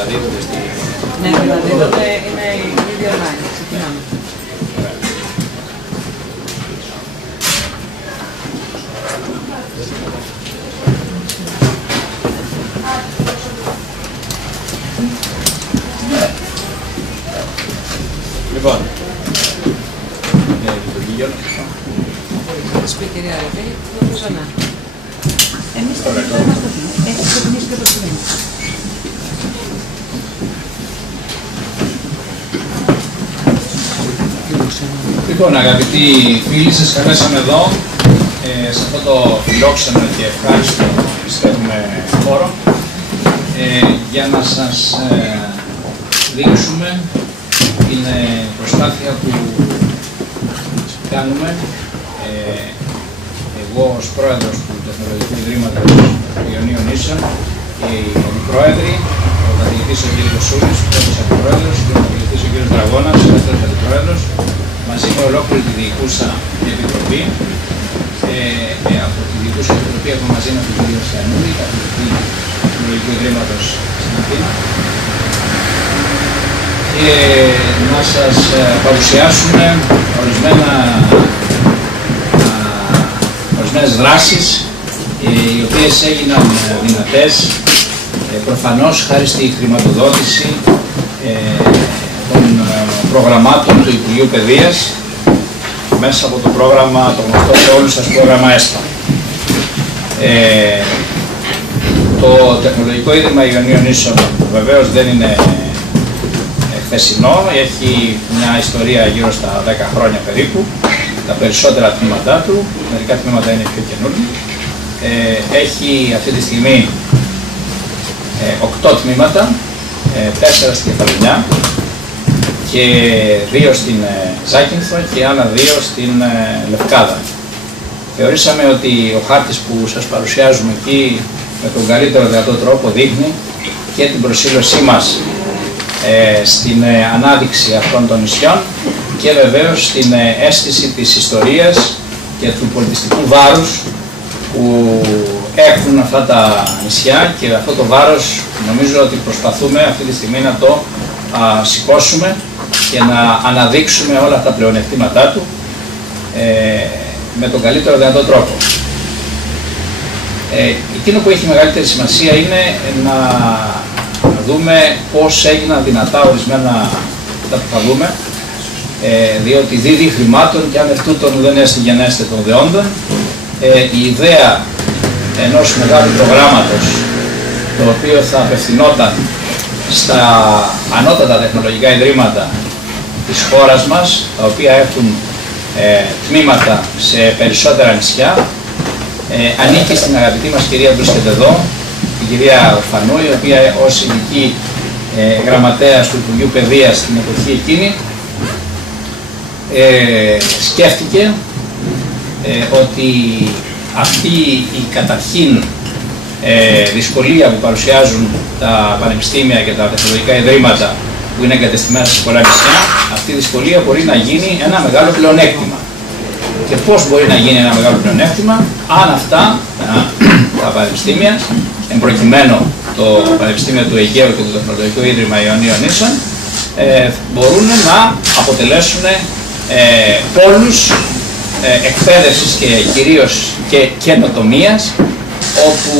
μεταδίδονται στη... Ναι, μεταδίδονται, είναι ήδη online, ξεκινάμε. Λοιπόν, λειτουργεί Γιώργο. Σπίτι κυρία Ρεβή, νομίζω ναι. Εμείς το είμαστε εκεί. Έχει ξεκινήσει και το σημείο. Λοιπόν, αγαπητοί φίλοι, σας καλέσαμε εδώ σε αυτό το φιλόξενο και ευχάριστο, πιστεύουμε, χώρο για να σας δείξουμε την προσπάθεια που κάνουμε εγώ ως πρόεδρος του Τεχνολογικού Ιδρύματος Ιωνίων Νήσων, οι πρόεδροι, ο καθηγητής ο κ. Σούλης, πρώτος αντιπρόεδρος, και ο καθηγητής ο κ. Δραγώνας, δεύτερος αντιπρόεδρος, μαζί με ολόκληρη τη διοικούσα επιτροπή. Από τη διοικούσα επιτροπή έχουμε μαζί με τον κ. Σιανούρη, καθηγητή του Τεχνολογικού Ιδρύματος στην Αθήνα. Και να σας παρουσιάσουμε ορισμένες δράσεις οι οποίες έγιναν δυνατές προφανώς χάρη στη χρηματοδότηση των προγραμμάτων του Υπουργείου Παιδείας μέσα από το πρόγραμμα, το γνωστό σε όλους σας πρόγραμμα ΕΣΠΑ. Το Τεχνολογικό Ίδρυμα Ιωνίων Νήσων βεβαίως δεν είναι χθεσινό, έχει μια ιστορία γύρω στα 10 χρόνια περίπου, τα περισσότερα τμήματά του, μερικά τμήματα είναι πιο καινούργια. Έχει αυτή τη στιγμή 8 τμήματα, 4 στην Κεφαλονιά και 2 στην Ζάκυνθο και άλλα 2 στην Λευκάδα. Θεωρήσαμε ότι ο χάρτης που σας παρουσιάζουμε εκεί με τον καλύτερο δυνατό τρόπο δείχνει και την προσήλωσή μας στην ανάδειξη αυτών των νησιών και βεβαίως στην αίσθηση της ιστορίας και του πολιτιστικού βάρους που έχουν αυτά τα νησιά, και αυτό το βάρος νομίζω ότι προσπαθούμε αυτή τη στιγμή να το σηκώσουμε και να αναδείξουμε όλα τα πλεονεκτήματά του με τον καλύτερο δυνατό τρόπο. Εκείνο που έχει μεγαλύτερη σημασία είναι να δούμε πώς έγιναν δυνατά ορισμένα αυτά που θα δούμε, διότι δίδει χρημάτων και αν ευτούτον δεν έστει γενέστε των δεόντων. Η ιδέα ενός μεγάλου προγράμματος το οποίο θα απευθυνόταν στα ανώτατα τεχνολογικά ιδρύματα της χώρας μας, τα οποία έχουν τμήματα σε περισσότερα νησιά, ανήκει στην αγαπητή μας κυρία που βρίσκεται εδώ, την κυρία Ορφανού, η οποία ως ειδική γραμματέας του Υπουργείου Παιδείας στην εποχή εκείνη σκέφτηκε ότι αυτή η καταρχήν δυσκολία που παρουσιάζουν τα πανεπιστήμια και τα τεχνολογικά ιδρύματα που είναι εγκατεστημένα σε πολλά νησιά, αυτή η δυσκολία μπορεί να γίνει ένα μεγάλο πλεονέκτημα. Και πώς μπορεί να γίνει ένα μεγάλο πλεονέκτημα αν αυτά τα πανεπιστήμια, εμπροκειμένου το Πανεπιστήμιο του Αιγαίου και το Τεχνολογικό Ίδρυμα Ιωνίων Νήσων, μπορούν να αποτελέσουν πόλους εκπαίδευσης και κυρίως και καινοτομίας, όπου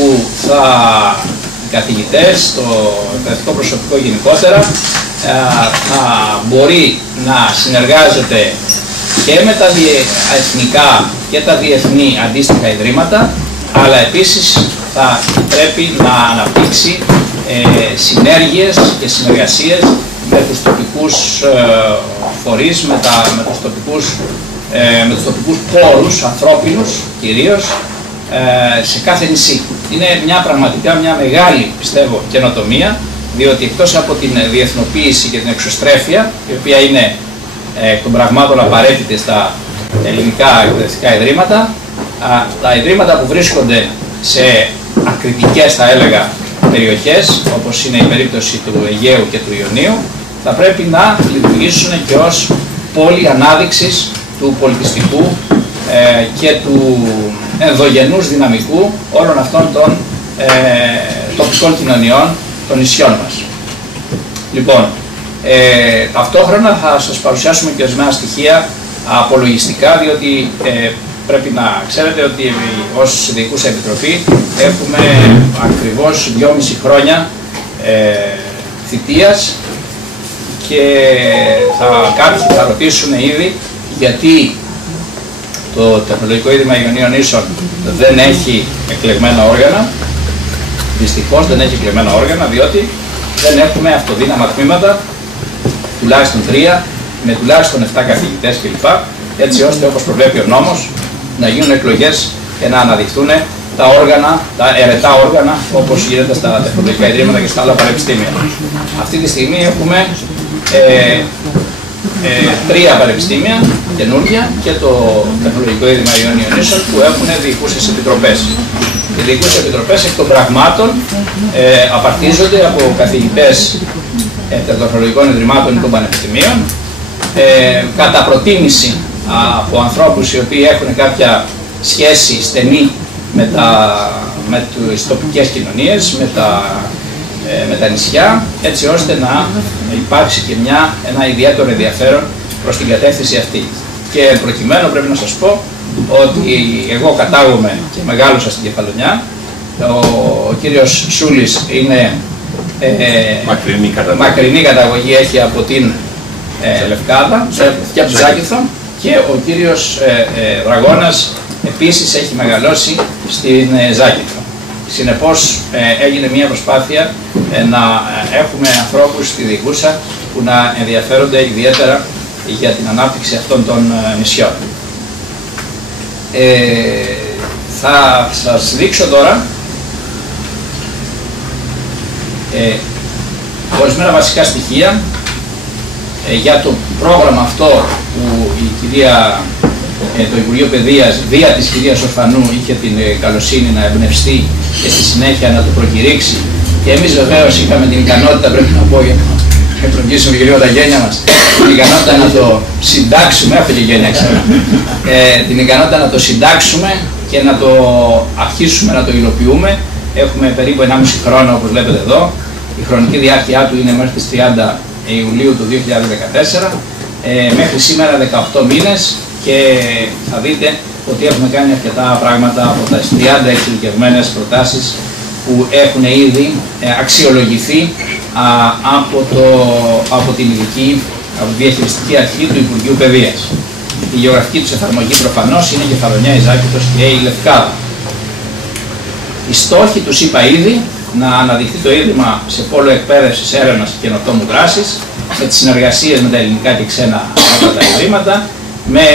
οι καθηγητές, το εκπαιδευτικό προσωπικό γενικότερα, θα μπορεί να συνεργάζεται και με τα εθνικά και τα διεθνή αντίστοιχα ιδρύματα, αλλά επίσης θα πρέπει να αναπτύξει συνέργειες και συνεργασίες με τους τοπικούς φορείς, με τους τοπικούς πόρους, ανθρώπινους κυρίως, σε κάθε νησί. Είναι πραγματικά μια μεγάλη, πιστεύω, καινοτομία, διότι εκτός από την διεθνοποίηση και την εξωστρέφεια, η οποία είναι εκ των πραγμάτων απαραίτητη στα ελληνικά εκπαιδευτικά ιδρύματα, τα ιδρύματα που βρίσκονται σε ακριτικές, θα έλεγα, περιοχές, όπως είναι η περίπτωση του Αιγαίου και του Ιωνίου, θα πρέπει να λειτουργήσουν και ως πόλη ανάδειξης του πολιτιστικού και του ενδογενούς δυναμικού όλων αυτών των τοπικών κοινωνιών των νησιών μας. Λοιπόν, ταυτόχρονα θα σας παρουσιάσουμε και ορισμένα στοιχεία απολογιστικά, διότι πρέπει να ξέρετε ότι ως Διοικούσα Επιτροπή έχουμε ακριβώς 2,5 χρόνια θητείας και κάποιοι θα ρωτήσουν ήδη γιατί το Τεχνολογικό Ίδρυμα Ιωνίων Νήσων δεν έχει εκλεγμένα όργανα. Δυστυχώς δεν έχει εκλεγμένα όργανα, διότι δεν έχουμε αυτοδύναμα τμήματα, τουλάχιστον 3, με τουλάχιστον 7 καθηγητές κλπ. Έτσι ώστε, όπως προβλέπει ο νόμος, να γίνουν εκλογές και να αναδειχθούν τα όργανα, τα αιρετά όργανα, όπως γίνεται στα τεχνολογικά ιδρύματα και στα άλλα πανεπιστήμια. Αυτή τη στιγμή έχουμε 3 πανεπιστήμια καινούργια και το Τεχνολογικό Ίδρυμα Ιωνίων Νήσων που έχουν διοικούσες επιτροπές. Οι διοικούσες επιτροπές εκ των πραγμάτων απαρτίζονται από καθηγητές των τεχνολογικών ιδρυμάτων ή των πανεπιστημίων, κατά προτίμηση από ανθρώπους οι οποίοι έχουν κάποια σχέση στενή με τις τοπικές κοινωνίες, με τα νησιά, έτσι ώστε να υπάρξει και ένα ιδιαίτερο ενδιαφέρον προς την κατεύθυνση αυτή. Και προκειμένου πρέπει να σας πω ότι εγώ κατάγομαι και μεγάλωσα στην Κεφαλονιά. Ο κύριος Σούλης είναι μακρινή καταγωγή, έχει από την Λευκάδα και από το Ζάκηθο, και ο κύριος Δραγώνας επίσης έχει μεγαλώσει στην Ζάκηθο. Συνεπώς έγινε μια προσπάθεια να έχουμε ανθρώπους στη Διοικούσα που να ενδιαφέρονται ιδιαίτερα για την ανάπτυξη αυτών των νησιών. Θα σας δείξω τώρα ορισμένα βασικά στοιχεία για το πρόγραμμα αυτό που το Υπουργείο Παιδείας δια της κυρίας Ορφανού είχε την καλοσύνη να εμπνευστεί και στη συνέχεια να το προκηρύξει, και εμείς βεβαίως είχαμε την ικανότητα, πρέπει να πω, για να προκυρήσουμε και λίγο τα γένια μας, την ικανότητα να το συντάξουμε, αυτό και γένια ξέρω, την ικανότητα να το συντάξουμε και να το αρχίσουμε να το υλοποιούμε. Έχουμε περίπου 1,5 χρόνο, όπως βλέπετε εδώ. Η χρονική διάρκεια του είναι μέχρι τις 30 Ιουλίου του 2014, μέχρι σήμερα 18 μήνες, και θα δείτε ότι έχουμε κάνει αρκετά πράγματα από τα 30 εξειδικευμένες προτάσεις που έχουν ήδη αξιολογηθεί από την διαχειριστική αρχή του Υπουργείου Παιδείας. Η γεωγραφική τους εφαρμογή προφανώς είναι η Κεφαλονιά, η Ζάκηθος και η Λευκάδα. Οι στόχοι τους είπα ήδη: να αναδειχθεί το Ίδρυμα σε πόλο εκπαίδευσης, έρευνας και καινοτόμου δράσης, με τις συνεργασίες με τα ελληνικά και ξένα ιδρύματα, με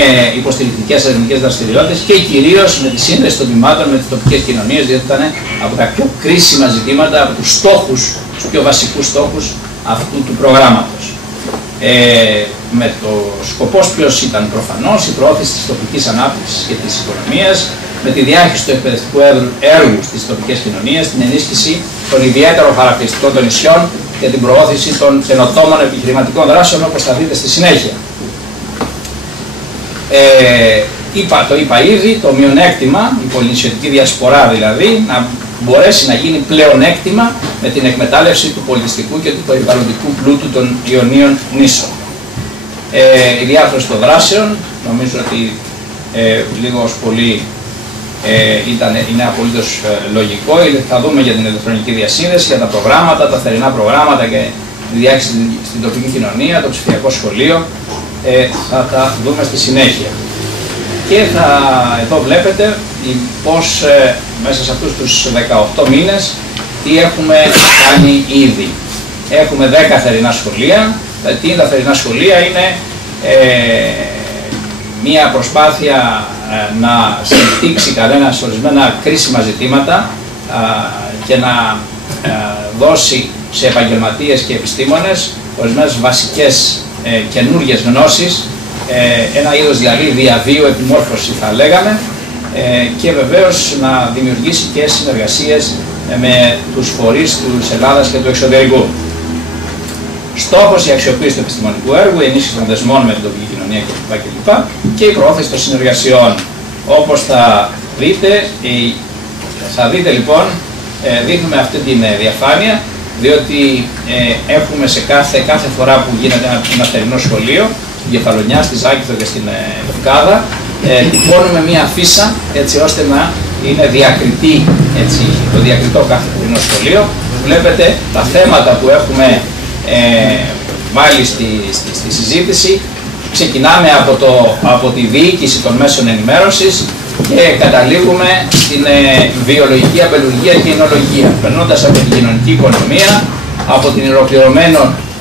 υποστηρικτικές ερευνητικές δραστηριότητες και κυρίως με τη σύνδεση των τμήματων με τις τοπικές κοινωνίες, διότι ήταν από τα πιο κρίσιμα ζητήματα, από τους στόχους, τους πιο βασικούς στόχους αυτού του προγράμματος. Με το σκοπός ποιος ήταν? Προφανώς η προώθηση της τοπικής ανάπτυξης και της οικονομίας, με τη διάχυση του εκπαιδευτικού έργου στις τοπικές κοινωνίες, την ενίσχυση των ιδιαίτερων χαρακτηριστικών των νησιών και την προώθηση των καινοτόμων επιχειρηματικών δράσεων, όπως θα δείτε στη συνέχεια. Το είπα ήδη, το μειονέκτημα, η πολυνησιωτική διασπορά δηλαδή, να μπορέσει να γίνει πλεονέκτημα με την εκμετάλλευση του πολιτιστικού και του περιβαλλοντικού πλούτου των Ιωνίων Νήσων. Η διάρθρωση των δράσεων, νομίζω ότι λίγο ως πολύ είναι απολύτως λογικό. Θα δούμε για την ηλεκτρονική διασύνδεση, για τα προγράμματα, τα θερινά προγράμματα και τη διάχυση στην τοπική κοινωνία, το ψηφιακό σχολείο. Θα τα δούμε στη συνέχεια. Και εδώ βλέπετε πώς μέσα σε αυτούς τους 18 μήνες τι έχουμε κάνει ήδη. Έχουμε 10 θερινά σχολεία. Τι είναι τα θερινά σχολεία? Είναι μια προσπάθεια να συμπτύξει κανένα σε ορισμένα κρίσιμα ζητήματα και να δώσει σε επαγγελματίες και επιστήμονες ορισμένες βασικές καινούργιες γνώσεις, ένα είδος δηλαδή διαβίου επιμόρφωση θα λέγαμε, και βεβαίως να δημιουργήσει και συνεργασίες με τους φορείς της Ελλάδας και του εξωτερικού. Στόχος η αξιοποίηση του επιστημονικού έργου, η ενίσχυση των δεσμών με την τοπική κοινωνία κλπ. Και η προώθηση των συνεργασιών. Όπως θα δείτε λοιπόν, δείχνουμε αυτή την διαφάνεια διότι έχουμε σε κάθε φορά που γίνεται ένα θερινό σχολείο, στην Κεφαλονιά, στη Ζάκηθο και στην Λευκάδα, τυπώνουμε μία αφίσα έτσι ώστε να είναι διακριτή, έτσι, το διακριτό κάθε θερινό σχολείο. Βλέπετε τα θέματα που έχουμε βάλει στη συζήτηση. Ξεκινάμε από τη διοίκηση των μέσων ενημέρωσης και καταλήγουμε στην βιολογική αμπελουργία και εινολογία, περνώντας από την κοινωνική οικονομία, από την ολοκληρωμένο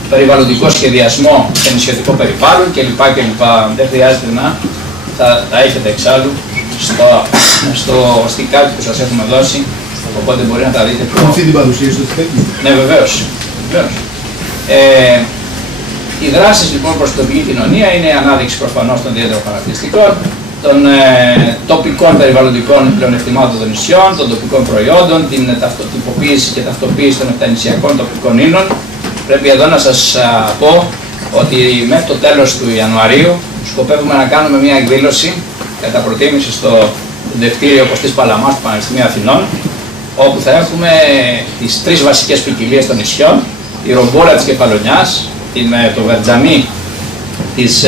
περιβαλλοντικό σχεδιασμό σε νησιωτικό περιβάλλον κλπ. Δεν χρειάζεται να τα έχετε εξάλλου στη κάρτα που σας έχουμε δώσει, οπότε μπορεί να τα δείτε πιο... Αυτή την παρουσίαση του τέτοιου. Ναι, βεβαίως. Οι δράσεις λοιπόν προς την τοπική κοινωνία είναι η ανάδειξη προφανώς των ιδιαίτερων χαρακτηριστικών, των τοπικών περιβαλλοντικών πλεονεκτημάτων των νησιών, των τοπικών προϊόντων, την τυποποίηση και ταυτοποίηση των επτανησιακών τοπικών ίνων. Πρέπει εδώ να σας πω ότι μέχρι το τέλος του Ιανουαρίου σκοπεύουμε να κάνουμε μια εκδήλωση κατά προτίμηση στο Δευτήριο Κωστής Παλαμάς του Πανεπιστημίου Αθηνών, όπου θα έχουμε τις τρεις βασικές ποικιλίες των νησιών, η ρομπόλα της Κεφαλονιάς, το βερτζαμί της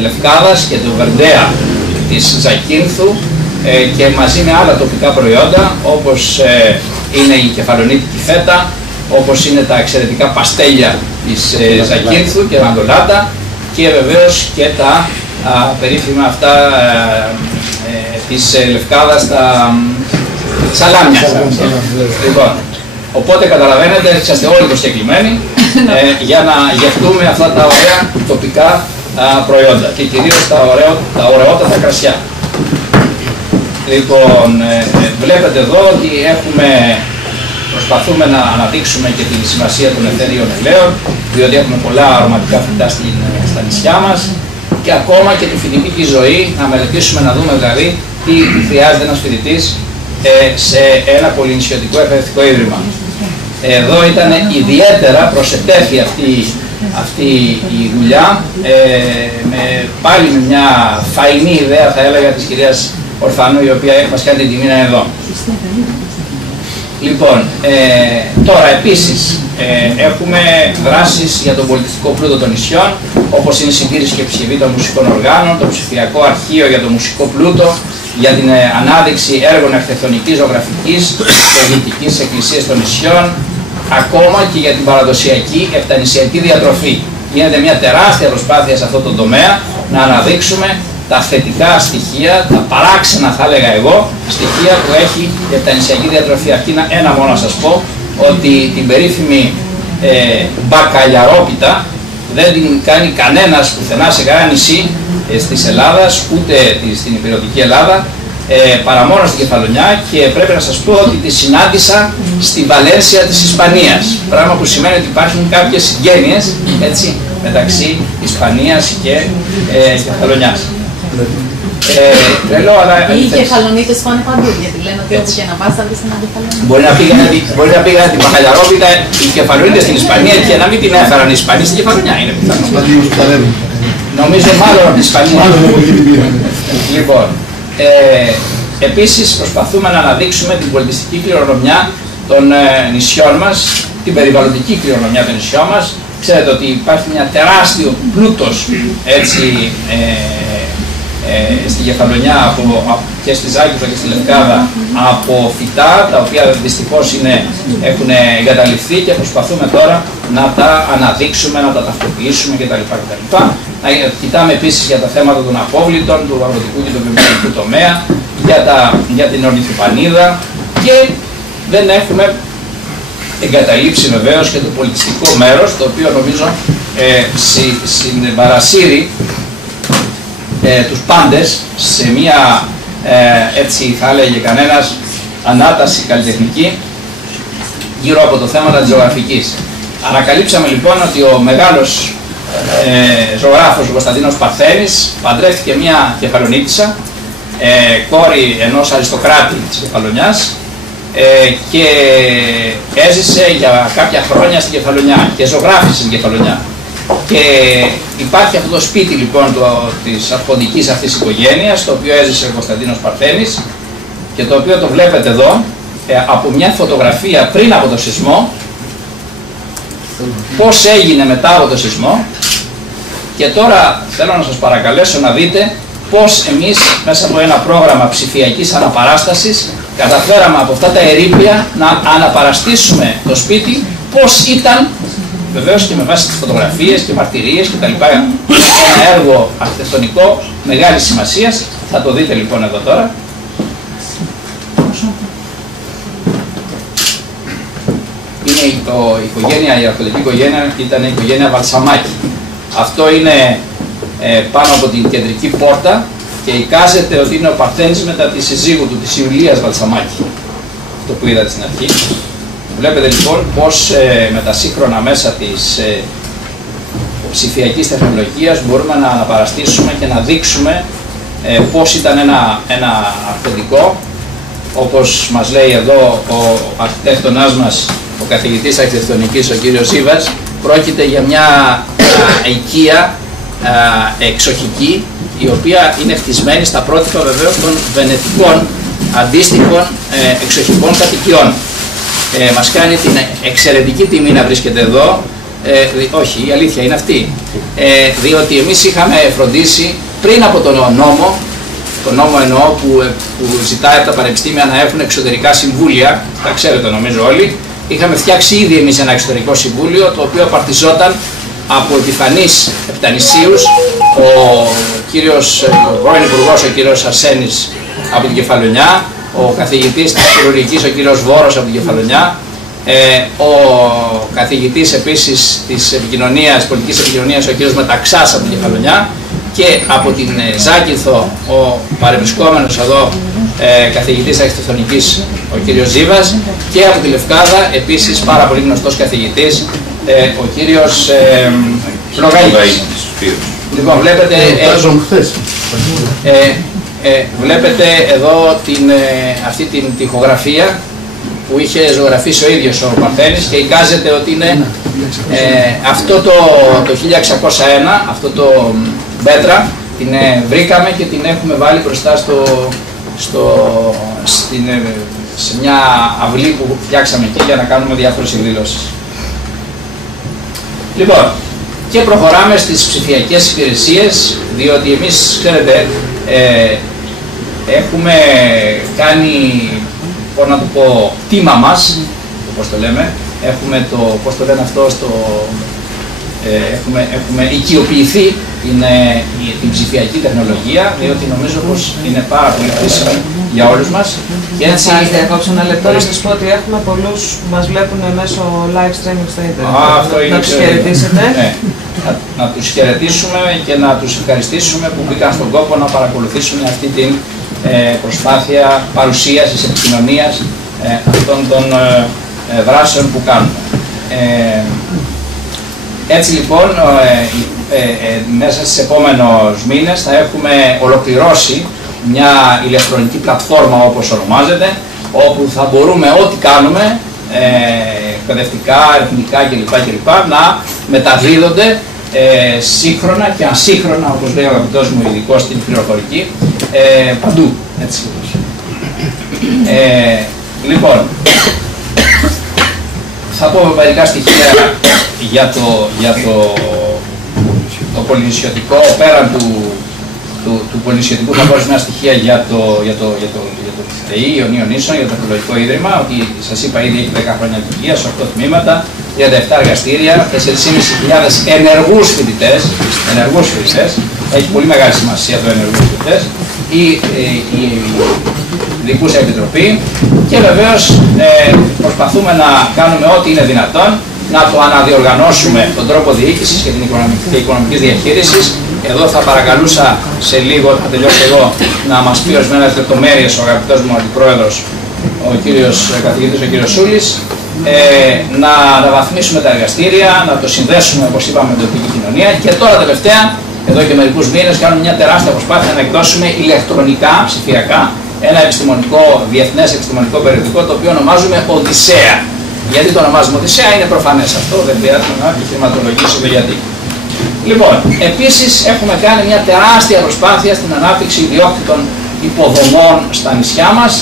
Λευκάδας και το βερντέα της Ζακίνθου και μαζί με άλλα τοπικά προϊόντα όπως είναι η κεφαλονίτικη φέτα, όπως είναι τα εξαιρετικά παστέλια της Ζακίνθου και μαντολάτα και βεβαίως και τα περίφημα αυτά της Λευκάδας, τα σαλάμια. Λοιπόν, οπότε καταλαβαίνετε, είσαστε όλοι προσκεκλημένοι για να γευτούμε αυτά τα ωραία τοπικά προϊόντα και κυρίως τα ωραιότατα κρασιά. Λοιπόν, βλέπετε εδώ ότι προσπαθούμε να αναδείξουμε και τη σημασία των αιθέριων ελαίων, διότι έχουμε πολλά αρωματικά φυτά στα νησιά μας και ακόμα και τη φοιτητική ζωή, να μελετήσουμε, να δούμε δηλαδή τι χρειάζεται ένας φοιτητής σε ένα πολυνησιωτικό εκπαιδευτικό ίδρυμα. Εδώ ήταν ιδιαίτερα προσετέθη αυτή η δουλειά, πάλι με μια φαϊνή ιδέα θα έλεγα της κυρίας Ορφανού, η οποία μας κάνει την τιμή να είναι εδώ. Λοιπόν, τώρα επίσης έχουμε δράσεις για τον πολιτιστικό πλούτο των νησιών, όπως είναι η συντήρηση και επισκευή των μουσικών οργάνων, το ψηφιακό αρχείο για το μουσικό πλούτο, για την ανάδειξη έργων αρχιτεκτονικής, ζωγραφικής και δυτικής εκκλησίας των νησιών, ακόμα και για την παραδοσιακή επτανησιακή διατροφή. Γίνεται μια τεράστια προσπάθεια σε αυτό το τομέα να αναδείξουμε τα θετικά στοιχεία, τα παράξενα θα έλεγα εγώ, στοιχεία που έχει η επτανησιακή διατροφή. Αυτή είναι ένα μόνο να σας πω, ότι την περίφημη μπακαλιαρόπιτα δεν την κάνει κανένας πουθενά σε κανένα νησί της Ελλάδας, ούτε στην υπηρετική Ελλάδα, παρά μόνο στην Κεφαλονιά, και πρέπει να σας πω ότι τη συνάντησα στη Βαλένσια της Ισπανίας, πράγμα που σημαίνει ότι υπάρχουν κάποιες συγγένειες μεταξύ Ισπανίας και Κεφαλονιάς. Τρελό, αλλά Οι Κεφαλονίτες πάνε παντού, γιατί λένε ότι όπου και να πας θα δεις ένα Κεφαλονίτη. Μπορεί να πήγανε την μπακαλιαρόπιτα οι Κεφαλονίτες στην Ισπανία και να μην την έφεραν οι Ισπανοί στην Κεφαλονιά. Είναι πιθανό. Νομίζω μάλλον από την Ισπανία. Λοιπόν, επίσης προσπαθούμε να αναδείξουμε την πολιτιστική κληρονομιά των νησιών μας, την περιβαλλοντική κληρονομιά των νησιών μας. Ξέρετε ότι υπάρχει μια τεράστιο πλούτος στη Κεφαλονιά και στη Ζάκηθο και στη Λευκάδα από φυτά, τα οποία δυστυχώς έχουν εγκαταλειφθεί και προσπαθούμε τώρα να τα αναδείξουμε, να τα ταυτοποιήσουμε κτλ. Να κοιτάμε επίσης για τα θέματα των απόβλητων, του αγροτικού και του βιομηχανικού τομέα, για την ορνηθοπανίδα, και δεν έχουμε εγκαταλείψει βεβαίως και το πολιτιστικό μέρος, το οποίο νομίζω συμπαρασύρει τους πάντες σε μία, έτσι θα έλεγε κανένας, ανάταση καλλιτεχνική γύρω από το θέμα της ζωγραφικής. Ανακαλύψαμε λοιπόν ότι ο μεγάλος ζωγράφος ο Κωνσταντίνος Παρθένης παντρεύτηκε μία Κεφαλονίτισσα, κόρη ενός αριστοκράτη της Κεφαλονιάς, και έζησε για κάποια χρόνια στην Κεφαλονιά και ζωγράφησε στην Κεφαλονιά. Και υπάρχει αυτό το σπίτι λοιπόν της αρχοντικής αυτής οικογένειας, το οποίο έζησε ο Κωνσταντίνος Παρθένης και το οποίο το βλέπετε εδώ από μια φωτογραφία πριν από το σεισμό, πώς έγινε μετά από το σεισμό, και τώρα θέλω να σας παρακαλέσω να δείτε πώς εμείς μέσα από ένα πρόγραμμα ψηφιακής αναπαράστασης καταφέραμε από αυτά τα ερείπια να αναπαραστήσουμε το σπίτι πώς ήταν, βεβαίως και με βάση τις φωτογραφίες και μαρτυρίες και τα λοιπά. Ένα έργο αρχιτεκτονικό μεγάλης σημασίας. Θα το δείτε λοιπόν εδώ τώρα. Είναι η αρχαιολογική οικογένεια, ήταν η οικογένεια Βαλσαμάκη. Αυτό είναι πάνω από την κεντρική πόρτα και εικάζεται ότι είναι ο Παρθένης μετά τη συζύγου του, της Ιουλίας Βαλσαμάκη. Αυτό που είδατε στην αρχή. Βλέπετε λοιπόν πως με τα σύγχρονα μέσα της ψηφιακής τεχνολογίας μπορούμε να αναπαραστήσουμε και να δείξουμε πως ήταν ένα αυθεντικό, όπως μας λέει εδώ ο αρχιτέκτονάς μας, ο καθηγητής αρχιτεκτονικής, ο κύριος Ζήβας, πρόκειται για μια οικία εξοχική, η οποία είναι χτισμένη στα πρότυπα βεβαίως των βενετικών αντίστοιχων εξοχικών κατοικιών. Μας κάνει την εξαιρετική τιμή να βρίσκεται εδώ, όχι, η αλήθεια είναι αυτή, διότι εμείς είχαμε φροντίσει πριν από τον νόμο εννοώ που ζητάει από τα πανεπιστήμια να έχουν εξωτερικά συμβούλια, τα ξέρετε νομίζω όλοι, είχαμε φτιάξει ήδη εμείς ένα εξωτερικό συμβούλιο, το οποίο απαρτιζόταν από επιφανείς επτανησίους, ο πρώην υπουργός, ο κύριος Αρσένης από την Κεφαλονιά, ο καθηγητής της χειρουργικής, ο κύριος Βόρος από την Κεφαλονιά, ο καθηγητής επίσης της πολιτικής επικοινωνίας, ο κύριος Μεταξάς από την Κεφαλονιά, και από την Ζάκυνθο ο παρευρισκόμενος εδώ καθηγητής αρχιτεκτονικής, ο κύριος Ζήβας, και από τη Λευκάδα επίσης πάρα πολύ γνωστός καθηγητής, ο κύριος Φλογαΐκης. Λοιπόν, βλέπετε εδώ αυτή την τοιχογραφία που είχε ζωγραφίσει ο ίδιος ο Παρθένης και εικάζεται ότι είναι αυτό το 1601, αυτό το πέτρα, την βρήκαμε και την έχουμε βάλει μπροστά σε μια αυλή που φτιάξαμε εκεί για να κάνουμε διάφορες εκδηλώσεις. Λοιπόν, και προχωράμε στις ψηφιακές υπηρεσίες, διότι εμείς, ξέρετε, έχουμε κάνει, πώς να το πω, τίμα μας, πώς το λέμε, έχουμε το, πώς το λένε αυτό, έχουμε οικειοποιηθεί την ψηφιακή τεχνολογία, διότι νομίζω πως είναι πάρα πολύ χρήσιμη για όλους μας. Και έτσι θα διακόψω ένα λεπτό να σας πω ότι έχουμε πολλούς που μας βλέπουν μέσω live streaming στο ίντερνετ. Να τους χαιρετήσετε. Ναι, να τους χαιρετήσουμε και να τους ευχαριστήσουμε που μπήκαν στον κόπο να παρακολουθήσουν αυτή την προσπάθεια παρουσίασης, επικοινωνίας αυτών των δράσεων που κάνουμε. Έτσι λοιπόν, μέσα στις επόμενους μήνες θα έχουμε ολοκληρώσει μια ηλεκτρονική πλατφόρμα, όπως ονομάζεται, όπου θα μπορούμε ό,τι κάνουμε, εκπαιδευτικά, ερευνητικά κλπ. Να μεταδίδονται σύγχρονα και ασύγχρονα, όπως λέει ο αγαπητός μου ειδικός στην πληροφορική, παντού. Έτσι. Λοιπόν, θα πω μερικά στοιχεία για το πολυνησιωτικό, πέραν του πολυνησιωτικού θα πω ορισμένα στοιχεία για το ΤΕΗ, Ιωνίων Νήσων, για το Τεχνολογικό Ίδρυμα, ότι σας είπα ήδη έχει 10 χρόνια λειτουργία, 8 τμήματα, 37 εργαστήρια, 4.500 ενεργούς φοιτητές, έχει πολύ μεγάλη σημασία το ενεργούς φοιτητές, η Δικούσα Επιτροπή, και βεβαίως προσπαθούμε να κάνουμε ό,τι είναι δυνατόν, να το αναδιοργανώσουμε τον τρόπο διοίκησης και την οικονομικής διαχείρισης. Εδώ θα παρακαλούσα σε λίγο, θα τελειώσω εγώ, να μας πει ορισμένες λεπτομέρειες ο αγαπητός μου αντιπρόεδρος, ο κύριος καθηγητής, ο κύριος Σούλης, να αναβαθμίσουμε τα εργαστήρια, να το συνδέσουμε, όπως είπαμε, με την τοπική κοινωνία, και τώρα τελευταία, εδώ και μερικούς μήνες, κάνουμε μια τεράστια προσπάθεια να εκδώσουμε ηλεκτρονικά, ψηφιακά, ένα διεθνές επιστημονικό περιοδικό, το οποίο ονομάζουμε Οδυσσέα. Γιατί το ονομάζουμε Οδυσσέα, είναι προφανές αυτό, δεν χρειάζεται να επιχειρηματολογήσω το γιατί. Λοιπόν, επίσης έχουμε κάνει μια τεράστια προσπάθεια στην ανάπτυξη ιδιόκτητων υποδομών στα νησιά μας,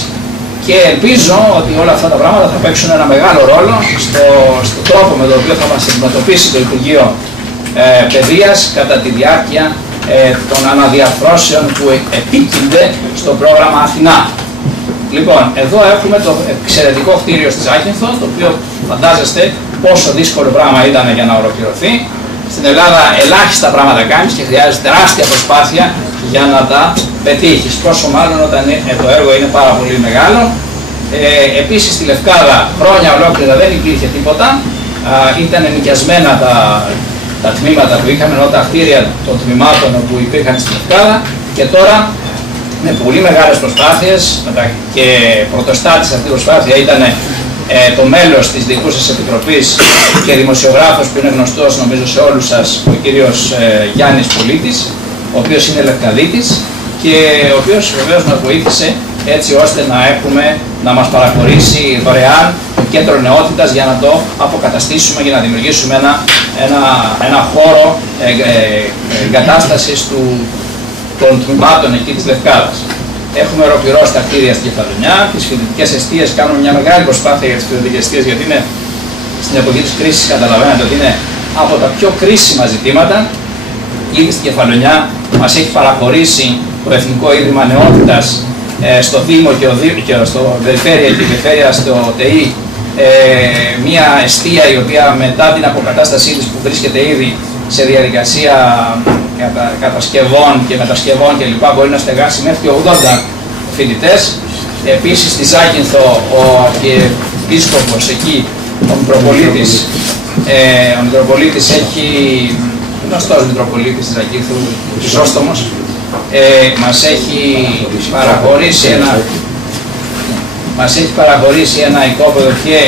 Και ελπίζω ότι όλα αυτά τα πράγματα θα παίξουν ένα μεγάλο ρόλο στον τρόπο με τον οποίο θα μας αντιμετωπίσει το Υπουργείο Παιδείας κατά τη διάρκεια των αναδιαρθρώσεων που επίκυνται στο πρόγραμμα Αθηνά. Λοιπόν, εδώ έχουμε το εξαιρετικό κτίριο στη Ζάκυνθο, το οποίο φαντάζεστε πόσο δύσκολο πράγμα ήταν για να ολοκληρωθεί. Στην Ελλάδα ελάχιστα πράγματα κάνεις και χρειάζεται τεράστια προσπάθεια για να τα πετύχεις. Πόσο μάλλον όταν το έργο είναι πάρα πολύ μεγάλο. Επίσης στη Λευκάδα χρόνια ολόκληρα δεν υπήρχε τίποτα. Ήταν νοικιασμένα τα τμήματα που είχαμε, ενώ τα κτίρια των τμήματων που υπήρχαν στη Λευκάδα, και τώρα με πολύ μεγάλες προσπάθειες και πρωτοστάτης αυτή η προσπάθεια ήταν το μέλος της Διοικούσας Επιτροπής και δημοσιογράφος που είναι γνωστός νομίζω σε όλους σας, ο κύριος Γιάννης Πολίτης, ο οποίος είναι Λευκαδίτης και ο οποίος βεβαίως μας βοήθησε έτσι ώστε να μας παραχωρήσει δωρεάν το κέντρο νεότητας για να το αποκαταστήσουμε και να δημιουργήσουμε ένα χώρο εγκατάστασης των τμήματων εκεί της Λευκάδας. Έχουμε ολοκληρώσει τα κτίρια στη Κεφαλονιά, τις φοιτητικές εστίες, κάνουμε μια μεγάλη προσπάθεια για τις φοιτητικές εστίες, γιατί είναι στην εποχή της κρίσης, καταλαβαίνετε ότι είναι από τα πιο κρίσιμα ζητήματα. Ήδη στη Κεφαλονιά μας έχει παραχωρήσει το Εθνικό Ίδρυμα Νεότητας στο Δήμο και στο Περιφέρεια και Περιφέρεια στο ΤΕΗ μια εστία η οποία μετά την αποκατάστασή της που βρίσκεται ήδη σε διαδικασία κατασκευών και μετασκευών κλπ. Μπορεί να στεγάσει μέχρι 80 φοιτητές. Επίσης στη Ζάκυνθο ο Αρχιεπίσκοπος εκεί, ο Μητροπολίτης έχει, γνωστός Μητροπολίτης της Ζάκυνθου, Χρυσόστομος, μας έχει παραχωρήσει ένα οικόπεδο και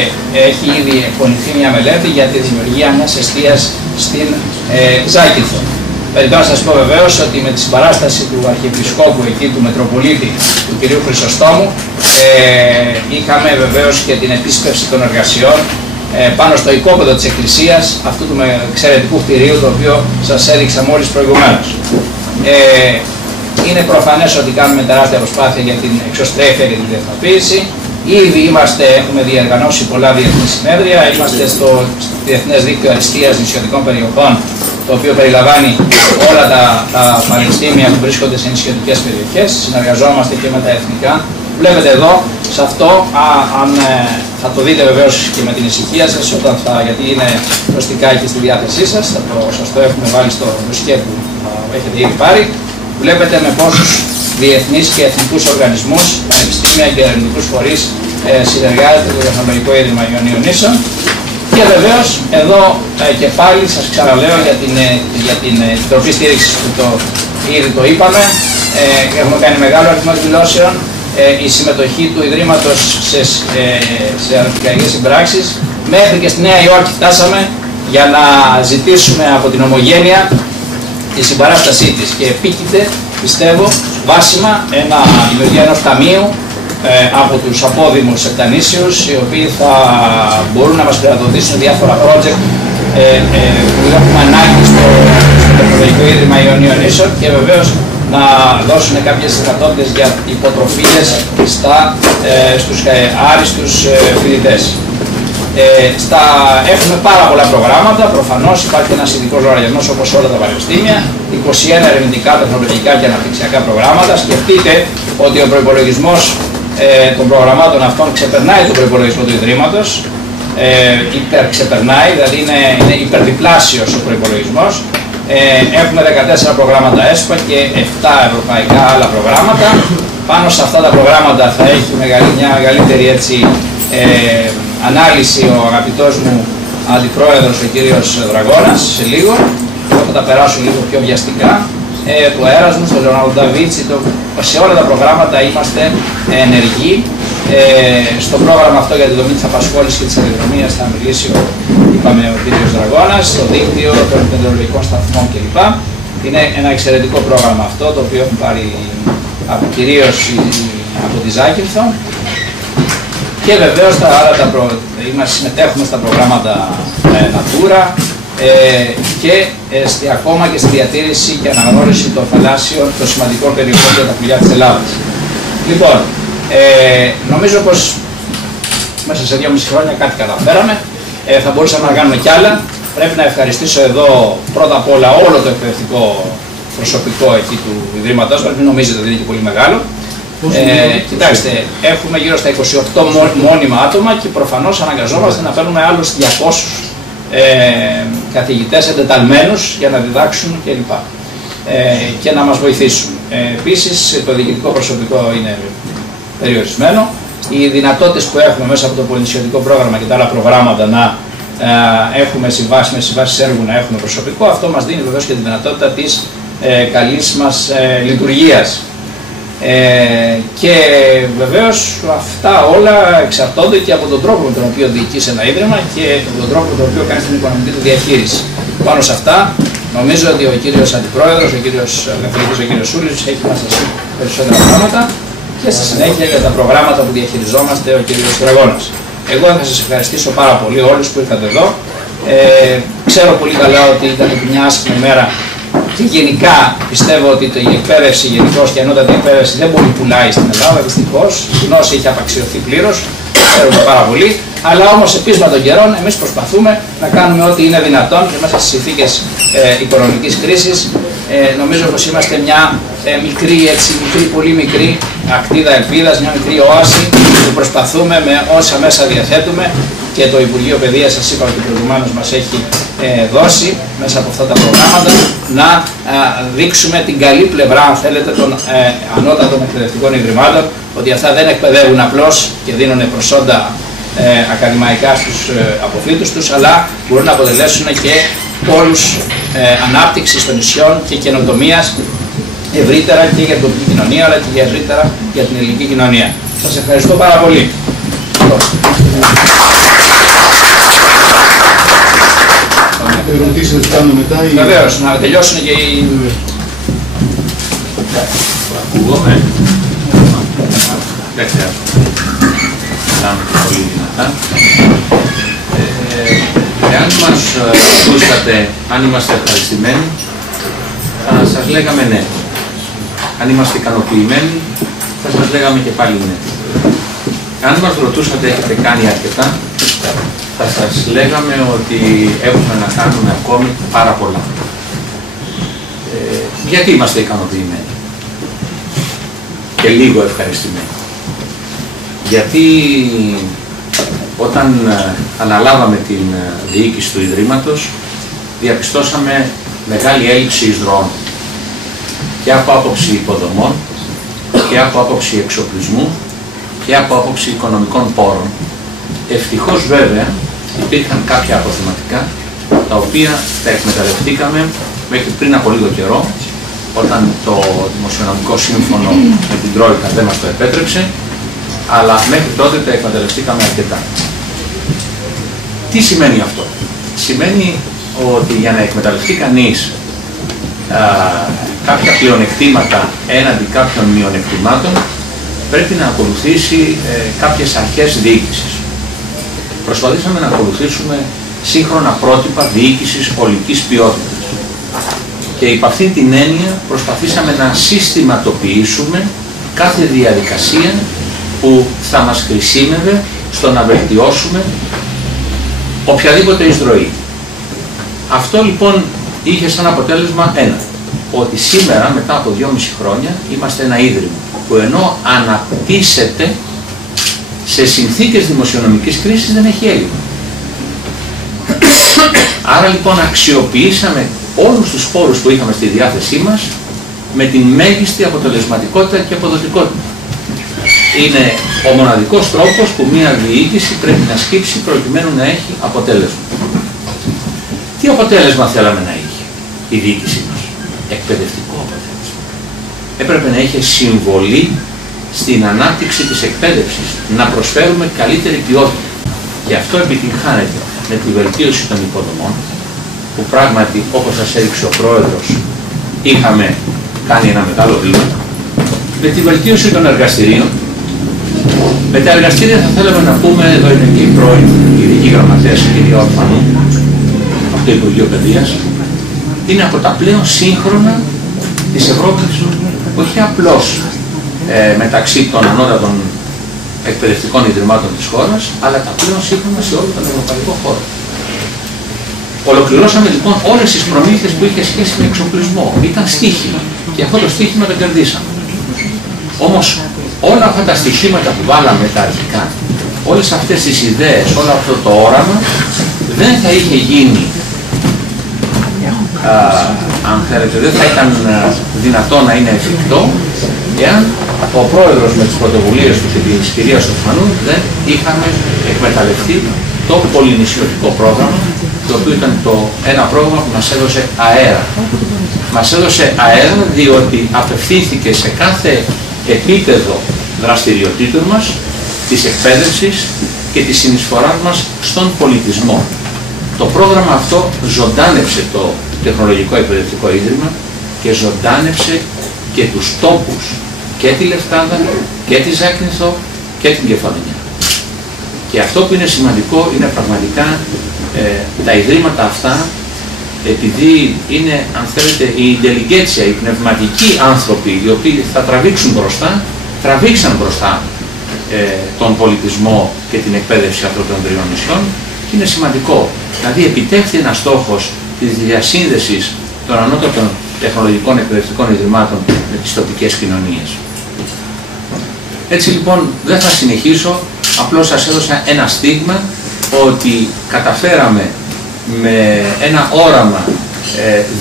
έχει ήδη εκπονηθεί μια μελέτη για τη δημιουργία μιας εστίας στην Ζάκυνθο. Περιτώ να σας πω βεβαίως ότι με τη συμπαράσταση του Αρχιεπισκόπου εκεί, του Μητροπολίτη, του κ. Χρυσοστόμου, είχαμε βεβαίως και την επίσπευση των εργασιών πάνω στο οικόπεδο της Εκκλησίας, αυτού του εξαιρετικού κτηρίου, το οποίο σας έδειξα μόλις προηγουμένως. Είναι προφανές ότι κάνουμε τεράστια προσπάθεια για την εξωστρέφεια και την διεθνοποίηση. Ήδη έχουμε διοργανώσει πολλά διεθνή συνέδρια. Είμαστε στο Διεθνές Δίκτυο Αριστείας Νησιωτικών Περιοχών, το οποίο περιλαμβάνει όλα τα πανεπιστήμια που βρίσκονται σε νησιωτικές περιοχές. Συνεργαζόμαστε και με τα εθνικά. Βλέπετε εδώ, σε αυτό, θα το δείτε βεβαίως και με την ησυχία σας, γιατί είναι προστικά και στη διάθεσή σας. Σας το έχουμε βάλει στο δοσιέ που έχετε ήδη πάρει. Βλέπετε με πόσους διεθνείς και εθνικούς οργανισμούς, πανεπιστήμια και ερευνητικούς φορείς συνεργάζεται το Τεχνολογικό Ίδρυμα Ιωνίων Νήσων. Και βεβαίως εδώ και πάλι σας ξαναλέω για την Επιτροπή Στήριξης που ήδη το είπαμε. Έχουμε κάνει μεγάλο αριθμό εκδηλώσεων. Η συμμετοχή του Ιδρύματος σε ανθρωπιστικές συμπράξεις. Μέχρι και στη Νέα Υόρκη φτάσαμε για να ζητήσουμε από την Ομογένεια τη συμπαράστασή της και επίκειται, πιστεύω, βάσιμα δημιουργία ενός ταμείου από τους απόδημους εκτανήσιους, οι οποίοι θα μπορούν να μας χρηματοδοτήσουν διάφορα project που έχουμε ανάγκη στο Τεχνολογικό Ίδρυμα Ιωνίων Νήσων και βεβαίως να δώσουν κάποιες δυνατότητες για υποτροφίες στους άριστους φοιτητές. Έχουμε πάρα πολλά προγράμματα, προφανώς υπάρχει ένας ειδικός λογαριασμός όπως όλα τα πανεπιστήμια, 21 ερευνητικά, τεχνολογικά και αναπτυξιακά προγράμματα. Σκεφτείτε ότι ο προϋπολογισμός των προγραμμάτων αυτών ξεπερνάει τον προϋπολογισμό του Ιδρύματος, υπερξεπερνάει, δηλαδή είναι υπερδιπλάσιος ο προϋπολογισμός. Έχουμε 14 προγράμματα ΕΣΠΑ και 7 ευρωπαϊκά άλλα προγράμματα. Πάνω σε αυτά τα προγράμματα θα έχει μια μεγαλύτερη ανάλυση ο αγαπητός μου αντιπρόεδρος, ο κύριος Δραγώνας, σε λίγο. Εγώ θα τα περάσω λίγο πιο βιαστικά. Του Έρασμου, στο Λεωνάρντο ντα Βίντσι, σε όλα τα προγράμματα είμαστε ενεργοί. Στο πρόγραμμα αυτό για τη δομή της απασχόλησης και της αεροδρομίας θα μιλήσει ο κύριος Δραγώνας, στο δίκτυο των μετεωρολογικών σταθμών κλπ. Είναι ένα εξαιρετικό πρόγραμμα αυτό, το οποίο έχουν πάρει κυρίως από τη Ζάκυνθο. Και βεβαίως συμμετέχουμε στα προγράμματα Natura και ακόμα και στη διατήρηση και αναγνώριση των θαλάσσιων, των σημαντικών περιοχών για τα πουλιά της Ελλάδας. Λοιπόν, νομίζω πως μέσα σε 2,5 χρόνια κάτι καταφέραμε. Θα μπορούσαμε να κάνουμε κι άλλα. Πρέπει να ευχαριστήσω εδώ πρώτα απ' όλα όλο το εκπαιδευτικό προσωπικό εκεί του Ιδρύματος μας, μην νομίζετε ότι είναι και πολύ μεγάλο. Κοιτάξτε, έχουμε γύρω στα 28 μόνιμα άτομα και προφανώς αναγκαζόμαστε να παίρνουμε άλλους 200 καθηγητές εντεταλμένους για να διδάξουν κλπ. Και να μας βοηθήσουν. Επίσης, το διοικητικό προσωπικό είναι περιορισμένο. Οι δυνατότητες που έχουμε μέσα από το πολυνησιωτικό πρόγραμμα και τα άλλα προγράμματα να έχουμε συμβάσεις, με συμβάσεις έργου να έχουμε προσωπικό, αυτό μας δίνει βεβαίως και τη δυνατότητα της καλής μας λειτουργίας. Και βεβαίως αυτά όλα εξαρτώνται και από τον τρόπο με τον οποίο διοικείς ένα ίδρυμα και τον τρόπο με τον οποίο κάνεις την οικονομική του διαχείριση. Πάνω σε αυτά νομίζω ότι ο κύριος Αντιπρόεδρος, ο κύριος καθηγητής, ο κύριος Σούλης έχει να σας πει περισσότερα πράγματα και στη συνέχεια για τα προγράμματα που διαχειριζόμαστε ο κύριος Γραγώνας. Εγώ θα σας ευχαριστήσω πάρα πολύ όλους που ήρθατε εδώ. Ξέρω πολύ καλά ότι ήταν μια άσχημη μέρα και γενικά πιστεύω ότι η εκπαίδευση γενικώς και η ανώτατη εκπαίδευση δεν πολύ πουλάει στην Ελλάδα, δυστυχώς. Η γνώση έχει απαξιωθεί πλήρως, ξέρουμε πάρα πολύ. Αλλά όμως επίσης με τον καιρό εμείς προσπαθούμε να κάνουμε ό,τι είναι δυνατόν και μέσα στις συνθήκες οικονομικής κρίσης. Νομίζω πως είμαστε μια μικρή, πολύ μικρή ακτίδα ελπίδας, μια μικρή όαση που προσπαθούμε με όσα μέσα διαθέτουμε και το Υπουργείο Παιδείας, σας είπα ότι προηγουμένως μας έχει δώσει μέσα από αυτά τα προγράμματα να δείξουμε την καλή πλευρά, αν θέλετε, των ανώτατων εκπαιδευτικών ιδρυμάτων, ότι αυτά δεν εκπαιδεύουν απλώς και δίνουν προσόντα ακαδημαϊκά στους αποφύτους τους, αλλά μπορούν να αποτελέσουν και πόλους ανάπτυξης των νησιών και καινοτομίας ευρύτερα και για την τοπική κοινωνία, αλλά και ευρύτερα για την ελληνική κοινωνία. Σας ευχαριστώ πάρα πολύ. Ερωτήσεις κάνω μετά ή... Βεβαίως, να τελειώσουν και οι... Ακούγομαι. Δεν χρειάζεται. Μιλάμε και πολύ δυνατά. Εάν μας ρωτούσατε αν είμαστε ευχαριστημένοι, θα σας λέγαμε ναι. Αν είμαστε ικανοποιημένοι, θα σας λέγαμε και πάλι ναι. Αν μας ρωτούσατε έχετε κάνει αρκετά, θα σας λέγαμε ότι έχουμε να κάνουμε ακόμη πάρα πολλά. Γιατί είμαστε ικανοποιημένοι και λίγο ευχαριστημένοι? Γιατί όταν αναλάβαμε την διοίκηση του Ιδρύματος, διαπιστώσαμε μεγάλη έλλειψη εισρωών και από άποψη υποδομών και από άποψη εξοπλισμού και από άποψη οικονομικών πόρων. Ευτυχώς βέβαια υπήρχαν κάποια αποθεματικά τα οποία τα εκμεταλλευτήκαμε μέχρι πριν από λίγο καιρό, όταν το Δημοσιονομικό Σύμφωνο με την Τρόικα δεν μας το επέτρεψε, αλλά μέχρι τότε τα εκμεταλλευτήκαμε αρκετά. Τι σημαίνει αυτό? Σημαίνει ότι για να εκμεταλλευτεί κανείς κάποια πλεονεκτήματα έναντι κάποιων μειονεκτημάτων πρέπει να ακολουθήσει κάποιες αρχές διοίκησης. Προσπαθήσαμε να ακολουθήσουμε σύγχρονα πρότυπα διοίκησης ολικής ποιότητας και υπ' αυτή την έννοια προσπαθήσαμε να συστηματοποιήσουμε κάθε διαδικασία που θα μας χρησίμευε στο να βελτιώσουμε οποιαδήποτε εισρωή. Αυτό λοιπόν είχε σαν αποτέλεσμα ένα, ότι σήμερα μετά από 2,5 χρόνια είμαστε ένα ίδρυμα που ενώ αναπτύσσεται σε συνθήκες δημοσιονομικής κρίσης δεν έχει έλλειμμα. Άρα λοιπόν αξιοποιήσαμε όλους τους πόρους που είχαμε στη διάθεσή μας με την μέγιστη αποτελεσματικότητα και αποδοτικότητα. Είναι ο μοναδικός τρόπος που μια διοίκηση πρέπει να σκύψει προκειμένου να έχει αποτέλεσμα. Τι αποτέλεσμα θέλαμε να έχει η διοίκησή μας? Εκπαιδευτικό αποτέλεσμα. Έπρεπε να έχει συμβολή στην ανάπτυξη της εκπαίδευσης, να προσφέρουμε καλύτερη ποιότητα. Και αυτό επιτυγχάνεται με τη βελτίωση των υποδομών, που πράγματι, όπως σας έδειξε ο Πρόεδρος, είχαμε κάνει ένα μεγάλο βήμα, με τη βελτίωση των εργαστηρίων. Με τα εργαστήρια θα θέλαμε να πούμε, εδώ είναι και η πρώην ειδική γραμματέας, η κυρία Ορφανού, από το Υπουργείο Παιδείας, είναι από τα πλέον σύγχρονα της Ευρώπης, όχι απλώς μεταξύ των ανώτατων εκπαιδευτικών ιδρυμάτων της χώρας, αλλά τα πλέον σύγχρονα σε όλο τον ευρωπαϊκό χώρο. Ολοκληρώσαμε λοιπόν όλες τις προμήθειες που είχε σχέση με εξοπλισμό. Ήταν στοίχημα και αυτό το στοίχημα το κερδίσαμε. Όμως όλα αυτά τα στοιχήματα που βάλαμε τα αρχικά, όλες αυτές τις ιδέες, όλο αυτό το όραμα δεν θα είχε γίνει, αν θέλετε, δεν θα ήταν δυνατό να είναι εφικτό εάν ο πρόεδρος με τις πρωτοβουλίες του και της κυρίας Οφανού δεν είχαμε εκμεταλλευτεί το πολυνησιωτικό πρόγραμμα, το οποίο ήταν ένα πρόγραμμα που μας έδωσε αέρα. Μας έδωσε αέρα διότι απευθύνθηκε σε κάθε επίπεδο δραστηριοτήτων μας, της εκπαίδευσης και της συνεισφοράς μας στον πολιτισμό. Το πρόγραμμα αυτό ζωντάνεψε το Τεχνολογικό Εκπαιδευτικό Ίδρυμα και ζωντάνεψε και τους τόπους, και τη Λευκάδα και τη Ζάκυνθο και την Κεφαλονιά. Και αυτό που είναι σημαντικό είναι πραγματικά τα ιδρύματα αυτά, επειδή είναι, αν θέλετε, η ιντελιγκέτσια, οι πνευματικοί άνθρωποι οι οποίοι θα τραβήξουν μπροστά, τραβήξαν μπροστά τον πολιτισμό και την εκπαίδευση αυτών των τριών νησιών, και είναι σημαντικό. Δηλαδή επιτεύχθη ένας στόχος της διασύνδεσης των ανώτατων τεχνολογικών εκπαιδευτικών ιδρυμάτων με τις τοπικές κοινωνίες. Έτσι λοιπόν δεν θα συνεχίσω, απλώς σας έδωσα ένα στίγμα ότι καταφέραμε με ένα όραμα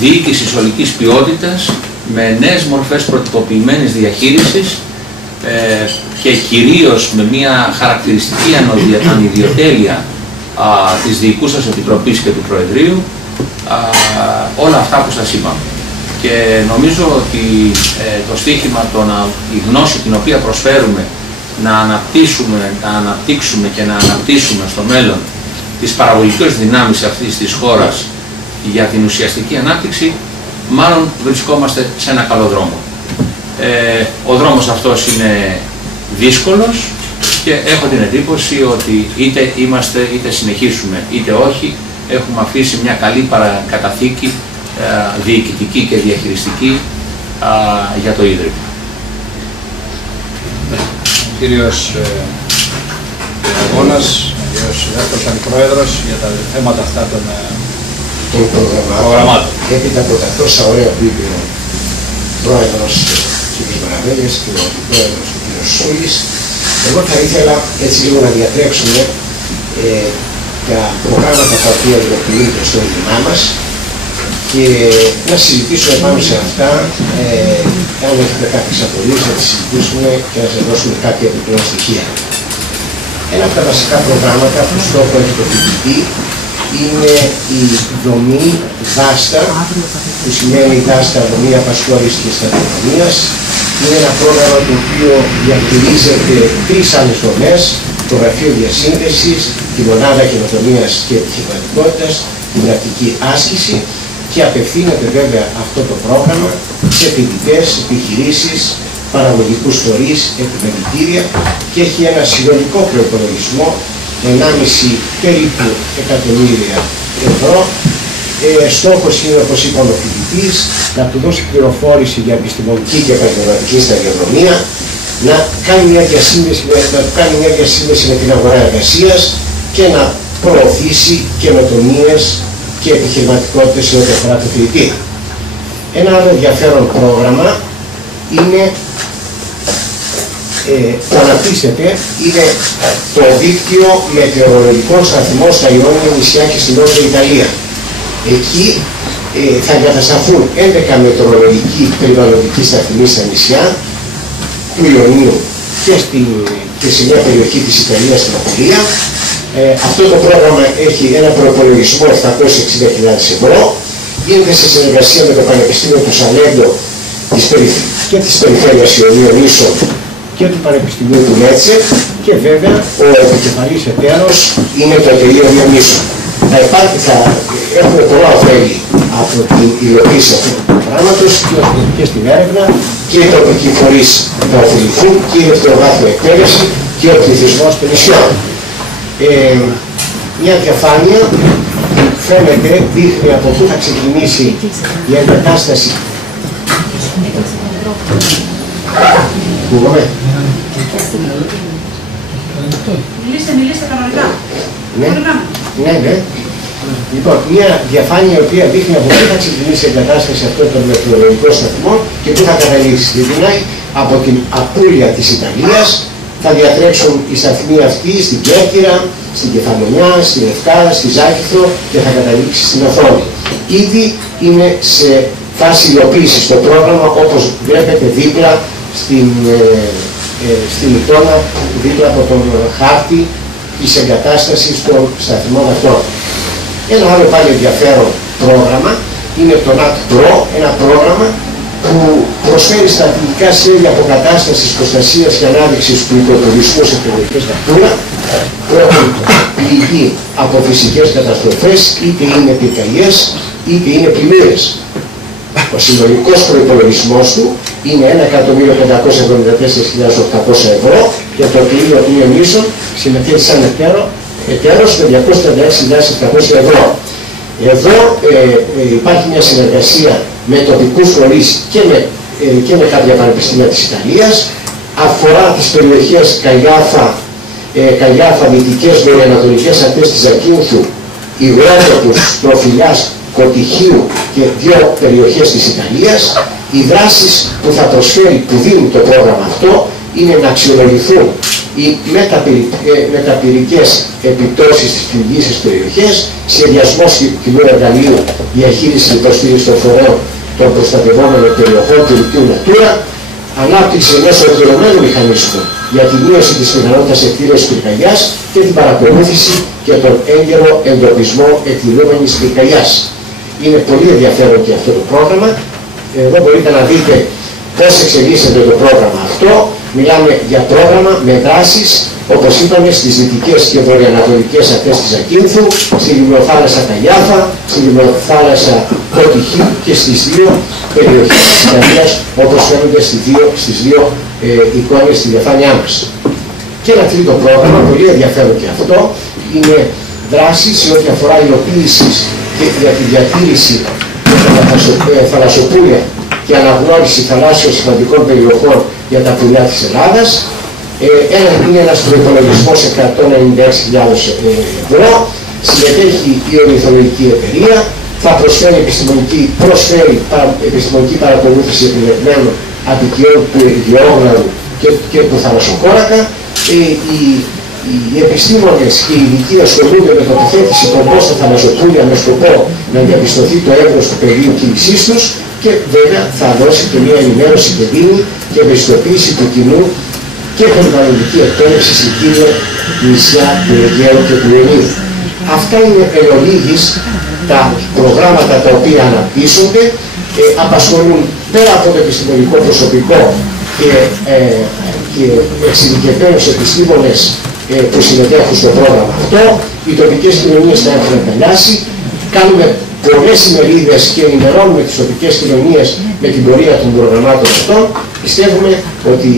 διοίκησης ολικής ποιότητας, με νέες μορφές προτυποποιημένης διαχείρισης και κυρίως με μια χαρακτηριστική ανιδιοτέλεια της Διοικούσας Επιτροπής και του Προεδρείου, όλα αυτά που σας είπαμε. Και νομίζω ότι το στίχημα, η γνώση την οποία προσφέρουμε να αναπτύξουμε και να αναπτύσσουμε στο μέλλον τις παραγωγικές δυνάμεις αυτής της χώρας για την ουσιαστική ανάπτυξη, μάλλον βρισκόμαστε σε ένα καλό δρόμο. Ο δρόμος αυτός είναι δύσκολος και έχω την εντύπωση ότι είτε συνεχίσουμε είτε όχι, έχουμε αφήσει μια καλή παρακαταθήκη διοικητική και διαχειριστική για το Ίδρυμα. Ο κύριος Αγώνας, ο κύριος δεύτερος αντιπρόεδρος για τα θέματα αυτά των προγραμμάτων. Έπειτα από τα τόσα ωραία που είπε ο πρόεδρος κ. Μαραβέλης και ο αντιπρόεδρος κ. Σούλης, εγώ θα ήθελα έτσι λίγο να διατρέξουμε τα προγράμματα τα οποία υλοποιούνται στο Ίδρυμά μας και να συζητήσουμε πάνω σε αυτά. Αν έχετε κάποιες απορίες, να τις συζητήσουμε και να σας δώσουμε κάποια επιπλέον στοιχεία. Ένα από τα βασικά προγράμματα που στόχο έχει το φοιτητή είναι η δομή DASTA, που σημαίνει DASTA, δομή απασχόλησης και σταδιοδρομίας. Είναι ένα πρόγραμμα το οποίο διαχειρίζεται τρεις άλλες δομές: το Γραφείο Διασύνδεσης, τη Μονάδα Καινοτομίας και Επιχειρηματικότητας, την πρακτική άσκηση, και απευθύνεται βέβαια αυτό το πρόγραμμα σε φοιτητές, επιχειρήσεις, παραγωγικούς φορείς, επιμελητήρια και έχει ένα συνολικό προϋπολογισμό 1,5 περίπου εκατομμύρια ευρώ. Στόχος είναι, όπως είπαμε, ο φοιτητής να του δώσει πληροφόρηση για επιστημονική και επαγγελματική σταδιοδρομία, να κάνει μια διασύνδεση με την αγορά εργασίας και να προωθήσει καινοτομίες και επιχειρηματικότητες σε ό,τι αφορά το φοιτητή. Ένα άλλο ενδιαφέρον πρόγραμμα είναι που αναπτύσσεται, είναι το δίκτυο μετεωρολογικών σταθμών στα Ιόνια νησιά και στην Νότια Ιταλία. Εκεί θα εγκατασταθούν 11 μετεωρολογικοί περιβαλλοντικοί σταθμοί στα νησιά του Ιωνίου και σε μια περιοχή της Ιταλίας στην Απολία. Αυτό το πρόγραμμα έχει ένα προϋπολογισμό 760.000 ευρώ. Γίνεται σε συνεργασία με το Πανεπιστήμιο του Σαλέντο και της Περιφέρειας Ιωνίων Ίσων και του Πανεπιστημίου του Λέτσε, και βέβαια ο επικεφαλής εταίρος είναι το Εταιρείο Ιωνίσων. Θα έχουμε πολλά ωφέλη από την υλοποίηση αυτού του προγράμματος και στην έρευνα, και οι τοπικοί φορείς θα ωφεληθούν, και η δευτεροβάθμια εκπαίδευση και ο πληθυσμός των νησιών. Μια διαφάνεια φαίνεται, δείχνει από πού θα ξεκινήσει η εγκατάσταση. Μιλήστε κανονικά. Ναι. Λοιπόν, μια διαφάνεια η οποία δείχνει από πού θα ξεκινήσει η εγκατάσταση αυτών των μετεωρολογικών σταθμών και πού θα καταλήξει. Δηλαδή, από την απούλια της Ιταλίας θα διατρέξουν οι σταθμοί αυτοί στην Κέρκυρα, στην Κεφαλονιά, στη Λευκάδα, στη Ζάκηθρο και θα καταλήξει στην Οθόνη. Ήδη είναι σε φάση υλοποίηση στο πρόγραμμα, όπως βλέπετε δίπλα στην εικόνα, δίπλα από τον χάρτη της εγκατάστασης των σταθμών αυτών. Ένα άλλο πάλι ενδιαφέρον πρόγραμμα είναι το NAT-PRO, ένα πρόγραμμα που προσφέρει στρατηγικά σχέδια αποκατάστασης, προστασίας και ανάδειξης του οικοτουρισμού σε περιοχές Natura που έχουν πληγεί από φυσικές καταστροφές, είτε είναι πυρκαγιές είτε είναι πλημμύρες. Ο συνολικός προϋπολογισμός του είναι 1.574.800 ευρώ και το κτίριο του Ιωνίσων συμμετέχει σαν εταίρος με 236.700 ευρώ. Εδώ υπάρχει μια συνεργασία με τοπικούς φορείς και με κάποια πανεπιστήμια της Ιταλίας. Αφορά τις περιοχές Καγιάφα, Δυτικές, Βορειοανατολικές ακτές της Ζακίνθου, Υγρότοπους, Προφυλιάς, Κωτυχίου και δύο περιοχές της Ιταλίας. Οι δράσεις που θα προσφέρει, που δίνουν το πρόγραμμα αυτό, είναι να αξιολογηθούν οι μεταπυρικές επιπτώσεις της πληγής στις περιοχές, σχεδιασμός κοινού εργαλείου, διαχείριση και υποστήριξη των φορέων των προστατευόμενων περιοχών του δικτύου Natura, ανάπτυξη ενός ολοκληρωμένου μηχανισμού για τη μείωση της πιθανότητας εκτήρωσης πυρκαγιάς και την παρακολούθηση και τον έγκαιρο εντοπισμό εκτιλούμενης πυρκαγιάς. Είναι πολύ ενδιαφέρον και αυτό το πρόγραμμα. Εδώ μπορείτε να δείτε πώς εξελίσσεται το πρόγραμμα αυτό. Μιλάμε για πρόγραμμα με δράσεις, όπως είπαμε, στις δυτικές και βορειοανατολικές ακτές της Ζακίνθου, στη λιμνοθάλασσα Καγιάφα, στη λιμνοθάλασσα Κωτυχίου και στις δύο περιοχές της Ιταλίας, όπως φαίνονται στις δύο εικόνες στη διαφάνειά μας. Και ένα τρίτο πρόγραμμα, πολύ ενδιαφέρον και αυτό, είναι δράσεις σε ό,τι αφορά υλοποίησης και για τη διατήρηση θαλασσοπούλια και αναγνώριση θαλάσσιων σημαντικών περιοχών για τα πουλιά της Ελλάδας. Είναι ένας προϋπολογισμός 196.000 ευρώ. Συμμετέχει η Ορνηθολογική Εταιρεία. Θα προσφέρει επιστημονική παρακολούθηση επιλεγμένων απικιών του Αιγαιόγναρου και του θαλασσοκόρακα. Οι επιστήμονες και οι ειδικοί ασχολούνται με τοποθέτηση πομπών στα θαλασσοπούλια με σκοπό να διαπιστωθεί το εύρος του πεδίου κίνησής τους και βέβαια θα δώσει και μια ενημέρωση και δίνει και ευαισθητοποίηση του κοινού και περιβαλλοντική εκπαίδευση στην κύρια νησιά του Αιγαίου και του Ιωνίου. Αυτά είναι εν ολίγης τα προγράμματα τα οποία αναπτύσσονται, απασχολούν πέρα από το επιστημονικό προσωπικό και εξειδικευμένους επιστήμονες που συμμετέχουν στο πρόγραμμα αυτό. Οι τοπικές κοινωνίες θα έχουν επενδύσει. Κάνουμε πολλές ημερίδες και ενημερώνουμε τις τοπικές κοινωνίες με την πορεία των προγραμμάτων αυτών. Πιστεύουμε ότι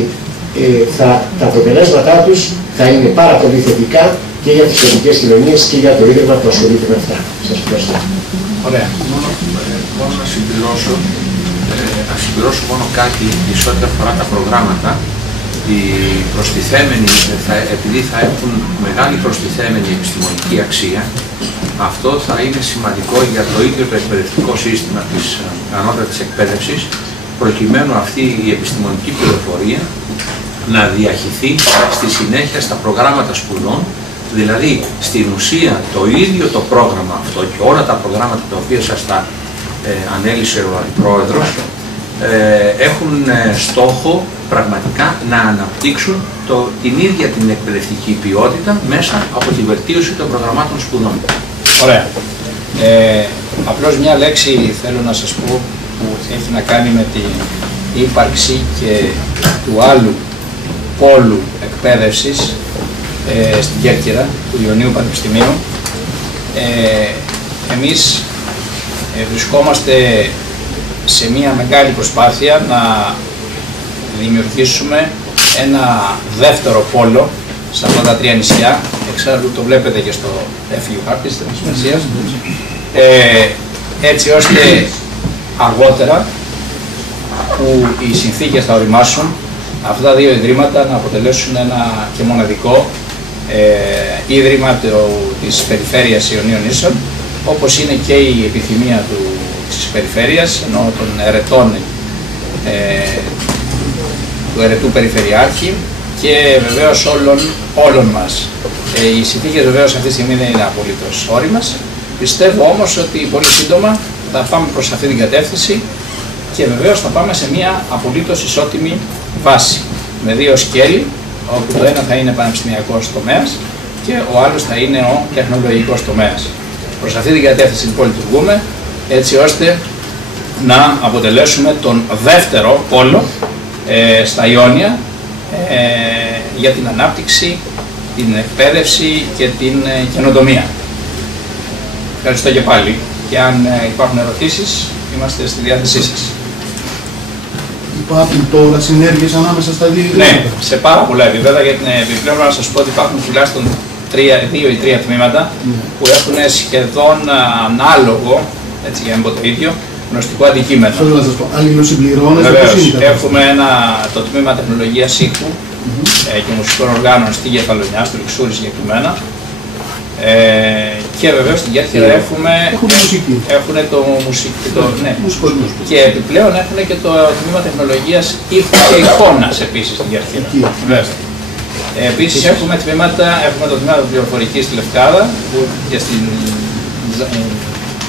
τα αποτελέσματά τους θα είναι πάρα πολύ θετικά και για τις τοπικές κοινωνίες και για το ίδρυμα που ασχολείται με αυτά. Σας ευχαριστώ. Ωραία. Μόνο να συμπληρώσω μόνο κάτι σε ό,τι αφορά τα προγράμματα. Οι προστιθέμενοι, επειδή θα έχουν μεγάλη προστιθέμενη επιστημονική αξία, αυτό θα είναι σημαντικό για το ίδιο το εκπαιδευτικό σύστημα της ανώτατης εκπαίδευσης, προκειμένου αυτή η επιστημονική πληροφορία να διαχυθεί στη συνέχεια στα προγράμματα σπουδών, δηλαδή στην ουσία το ίδιο το πρόγραμμα αυτό και όλα τα προγράμματα τα οποία σας τα ανέλησε ο Αντιπρόεδρος έχουν στόχο πραγματικά να αναπτύξουν την ίδια την εκπαιδευτική ποιότητα μέσα από τη βελτίωση των προγραμμάτων σπουδών. Ωραία. Απλώς μια λέξη θέλω να σας πω που έχει να κάνει με την ύπαρξη και του άλλου πόλου εκπαίδευσης στην Κέρκυρα του Ιωνίου Πανεπιστημίου. Εμείς βρισκόμαστε σε μια μεγάλη προσπάθεια να δημιουργήσουμε ένα δεύτερο πόλο σε αυτά τα τρία νησιά. Εξάλλου το βλέπετε και στο έφυγο χάρτη της Μεσσίας. Έτσι ώστε αργότερα που οι συνθήκες θα οριμάσουν αυτά τα δύο ιδρύματα να αποτελέσουν ένα και μοναδικό ίδρυμα της περιφέρειας Ιωνίων Νήσων, όπως είναι και η επιθυμία της περιφέρειας, ενώ των ερετών του ερετού Περιφερειάρχη και βεβαίως όλων μας. Οι συνθήκες βεβαίως αυτή τη στιγμή δεν είναι απολύτως όριμες. Πιστεύω όμως ότι πολύ σύντομα θα πάμε προς αυτή την κατεύθυνση και βεβαίως θα πάμε σε μια απολύτως ισότιμη βάση με δύο σκέλη, όπου το ένα θα είναι πανεπιστημιακός τομέας και ο άλλος θα είναι ο τεχνολογικός τομέας. Προς αυτή την κατεύθυνση λοιπόν λειτουργούμε, έτσι ώστε να αποτελέσουμε τον δεύτερο πόλο στα Ιόνια για την ανάπτυξη, την εκπαίδευση και την καινοτομία. Ευχαριστώ και πάλι και αν υπάρχουν ερωτήσεις είμαστε στη διάθεσή σας. Υπάρχουν τώρα συνέργειες ανάμεσα στα δύο ιδρύματα? Ναι, σε πάρα πολλά επίπεδα, γιατί επιπλέον να σας πω ότι υπάρχουν τουλάχιστον 2 ή 3 τμήματα που έχουν σχεδόν ανάλογο, έτσι για να μην πω το ίδιο, γνωστικό αντικείμενο. Θέλω να σας πω, αλληλοσυμπληρώνεστε? Βεβαίως, έχουμε το τμήμα τεχνολογίας ήχου και μουσικών οργάνων στη Κεφαλονιά, στο Λιξούρι συγκεκριμένα. Και βεβαίως στην Κέρκυρα έχουμε το μουσικό, ναι. Και επιπλέον έχουν και το τμήμα τεχνολογίας ήχου και εικόνας επίσης στην Κέρκυρα. Επίσης έχουμε το τμήμα πληροφορικής στη Λευκάδα, που και στην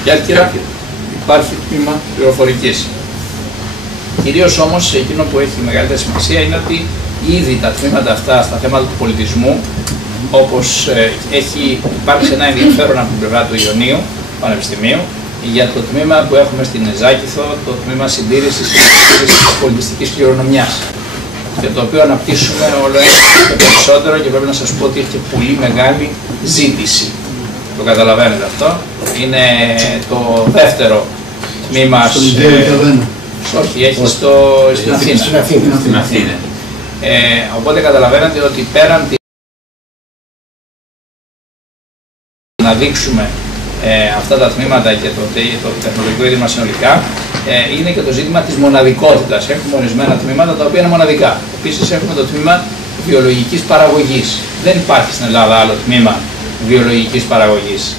Κέρκυρα υπάρχει τμήμα πληροφορικής. Κυρίως όμως εκείνο που έχει μεγαλύτερη σημασία είναι ότι ήδη τα τμήματα αυτά στα θέματα του πολιτισμού, όπως έχει υπάρξει ένα ενδιαφέρον από την πλευρά του Ιωνίου Πανεπιστημίου για το τμήμα που έχουμε στην Ζάκηθο, το τμήμα συντήρησης και της πολιτιστικής κληρονομιάς, και το οποίο αναπτύσσουμε όλο ένα και περισσότερο και πρέπει να σας πω ότι έχει και πολύ μεγάλη ζήτηση. Το καταλαβαίνετε αυτό. Είναι το δεύτερο τμήμα. Όχι, έχει στην Αθήνα. Οπότε καταλαβαίνετε ότι πέραν να δείξουμε αυτά τα τμήματα και το τεχνολογικό ίδρυμα συνολικά, είναι και το ζήτημα της μοναδικότητας. Έχουμε ορισμένα τμήματα τα οποία είναι μοναδικά. Επίσης έχουμε το τμήμα βιολογικής παραγωγής. Δεν υπάρχει στην Ελλάδα άλλο τμήμα βιολογικής παραγωγής.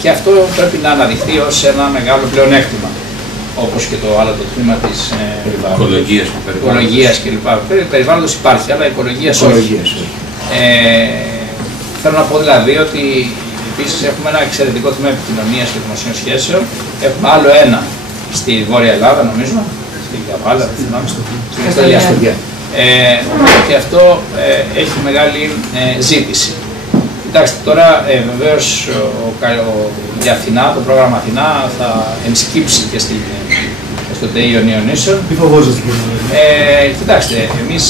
Και αυτό πρέπει να αναδειχθεί ως ένα μεγάλο πλεονέκτημα. Όπως και το άλλο το τμήμα της οικολογίας κλπ. Περιβάλλοντος υπάρχει, αλλά οικολογίας όχι. Θέλω να πω δηλαδή ότι επίσης έχουμε ένα εξαιρετικό τμήμα επικοινωνίας και δημοσίων σχέσεων. Έχουμε άλλο ένα στη Βόρεια Ελλάδα, νομίζω, στην Καβάλα, δεν θυμάμαι, στην Καστοριά. Και αυτό έχει μεγάλη ζήτηση. Κοιτάξτε, τώρα βεβαίως για Αθηνά, το πρόγραμμα Αθηνά θα ενσκύψει και στο ΤΕΙ Ιωνίων Νήσων. Τι φοβόσαστε, κύριε? Κοιτάξτε, εμείς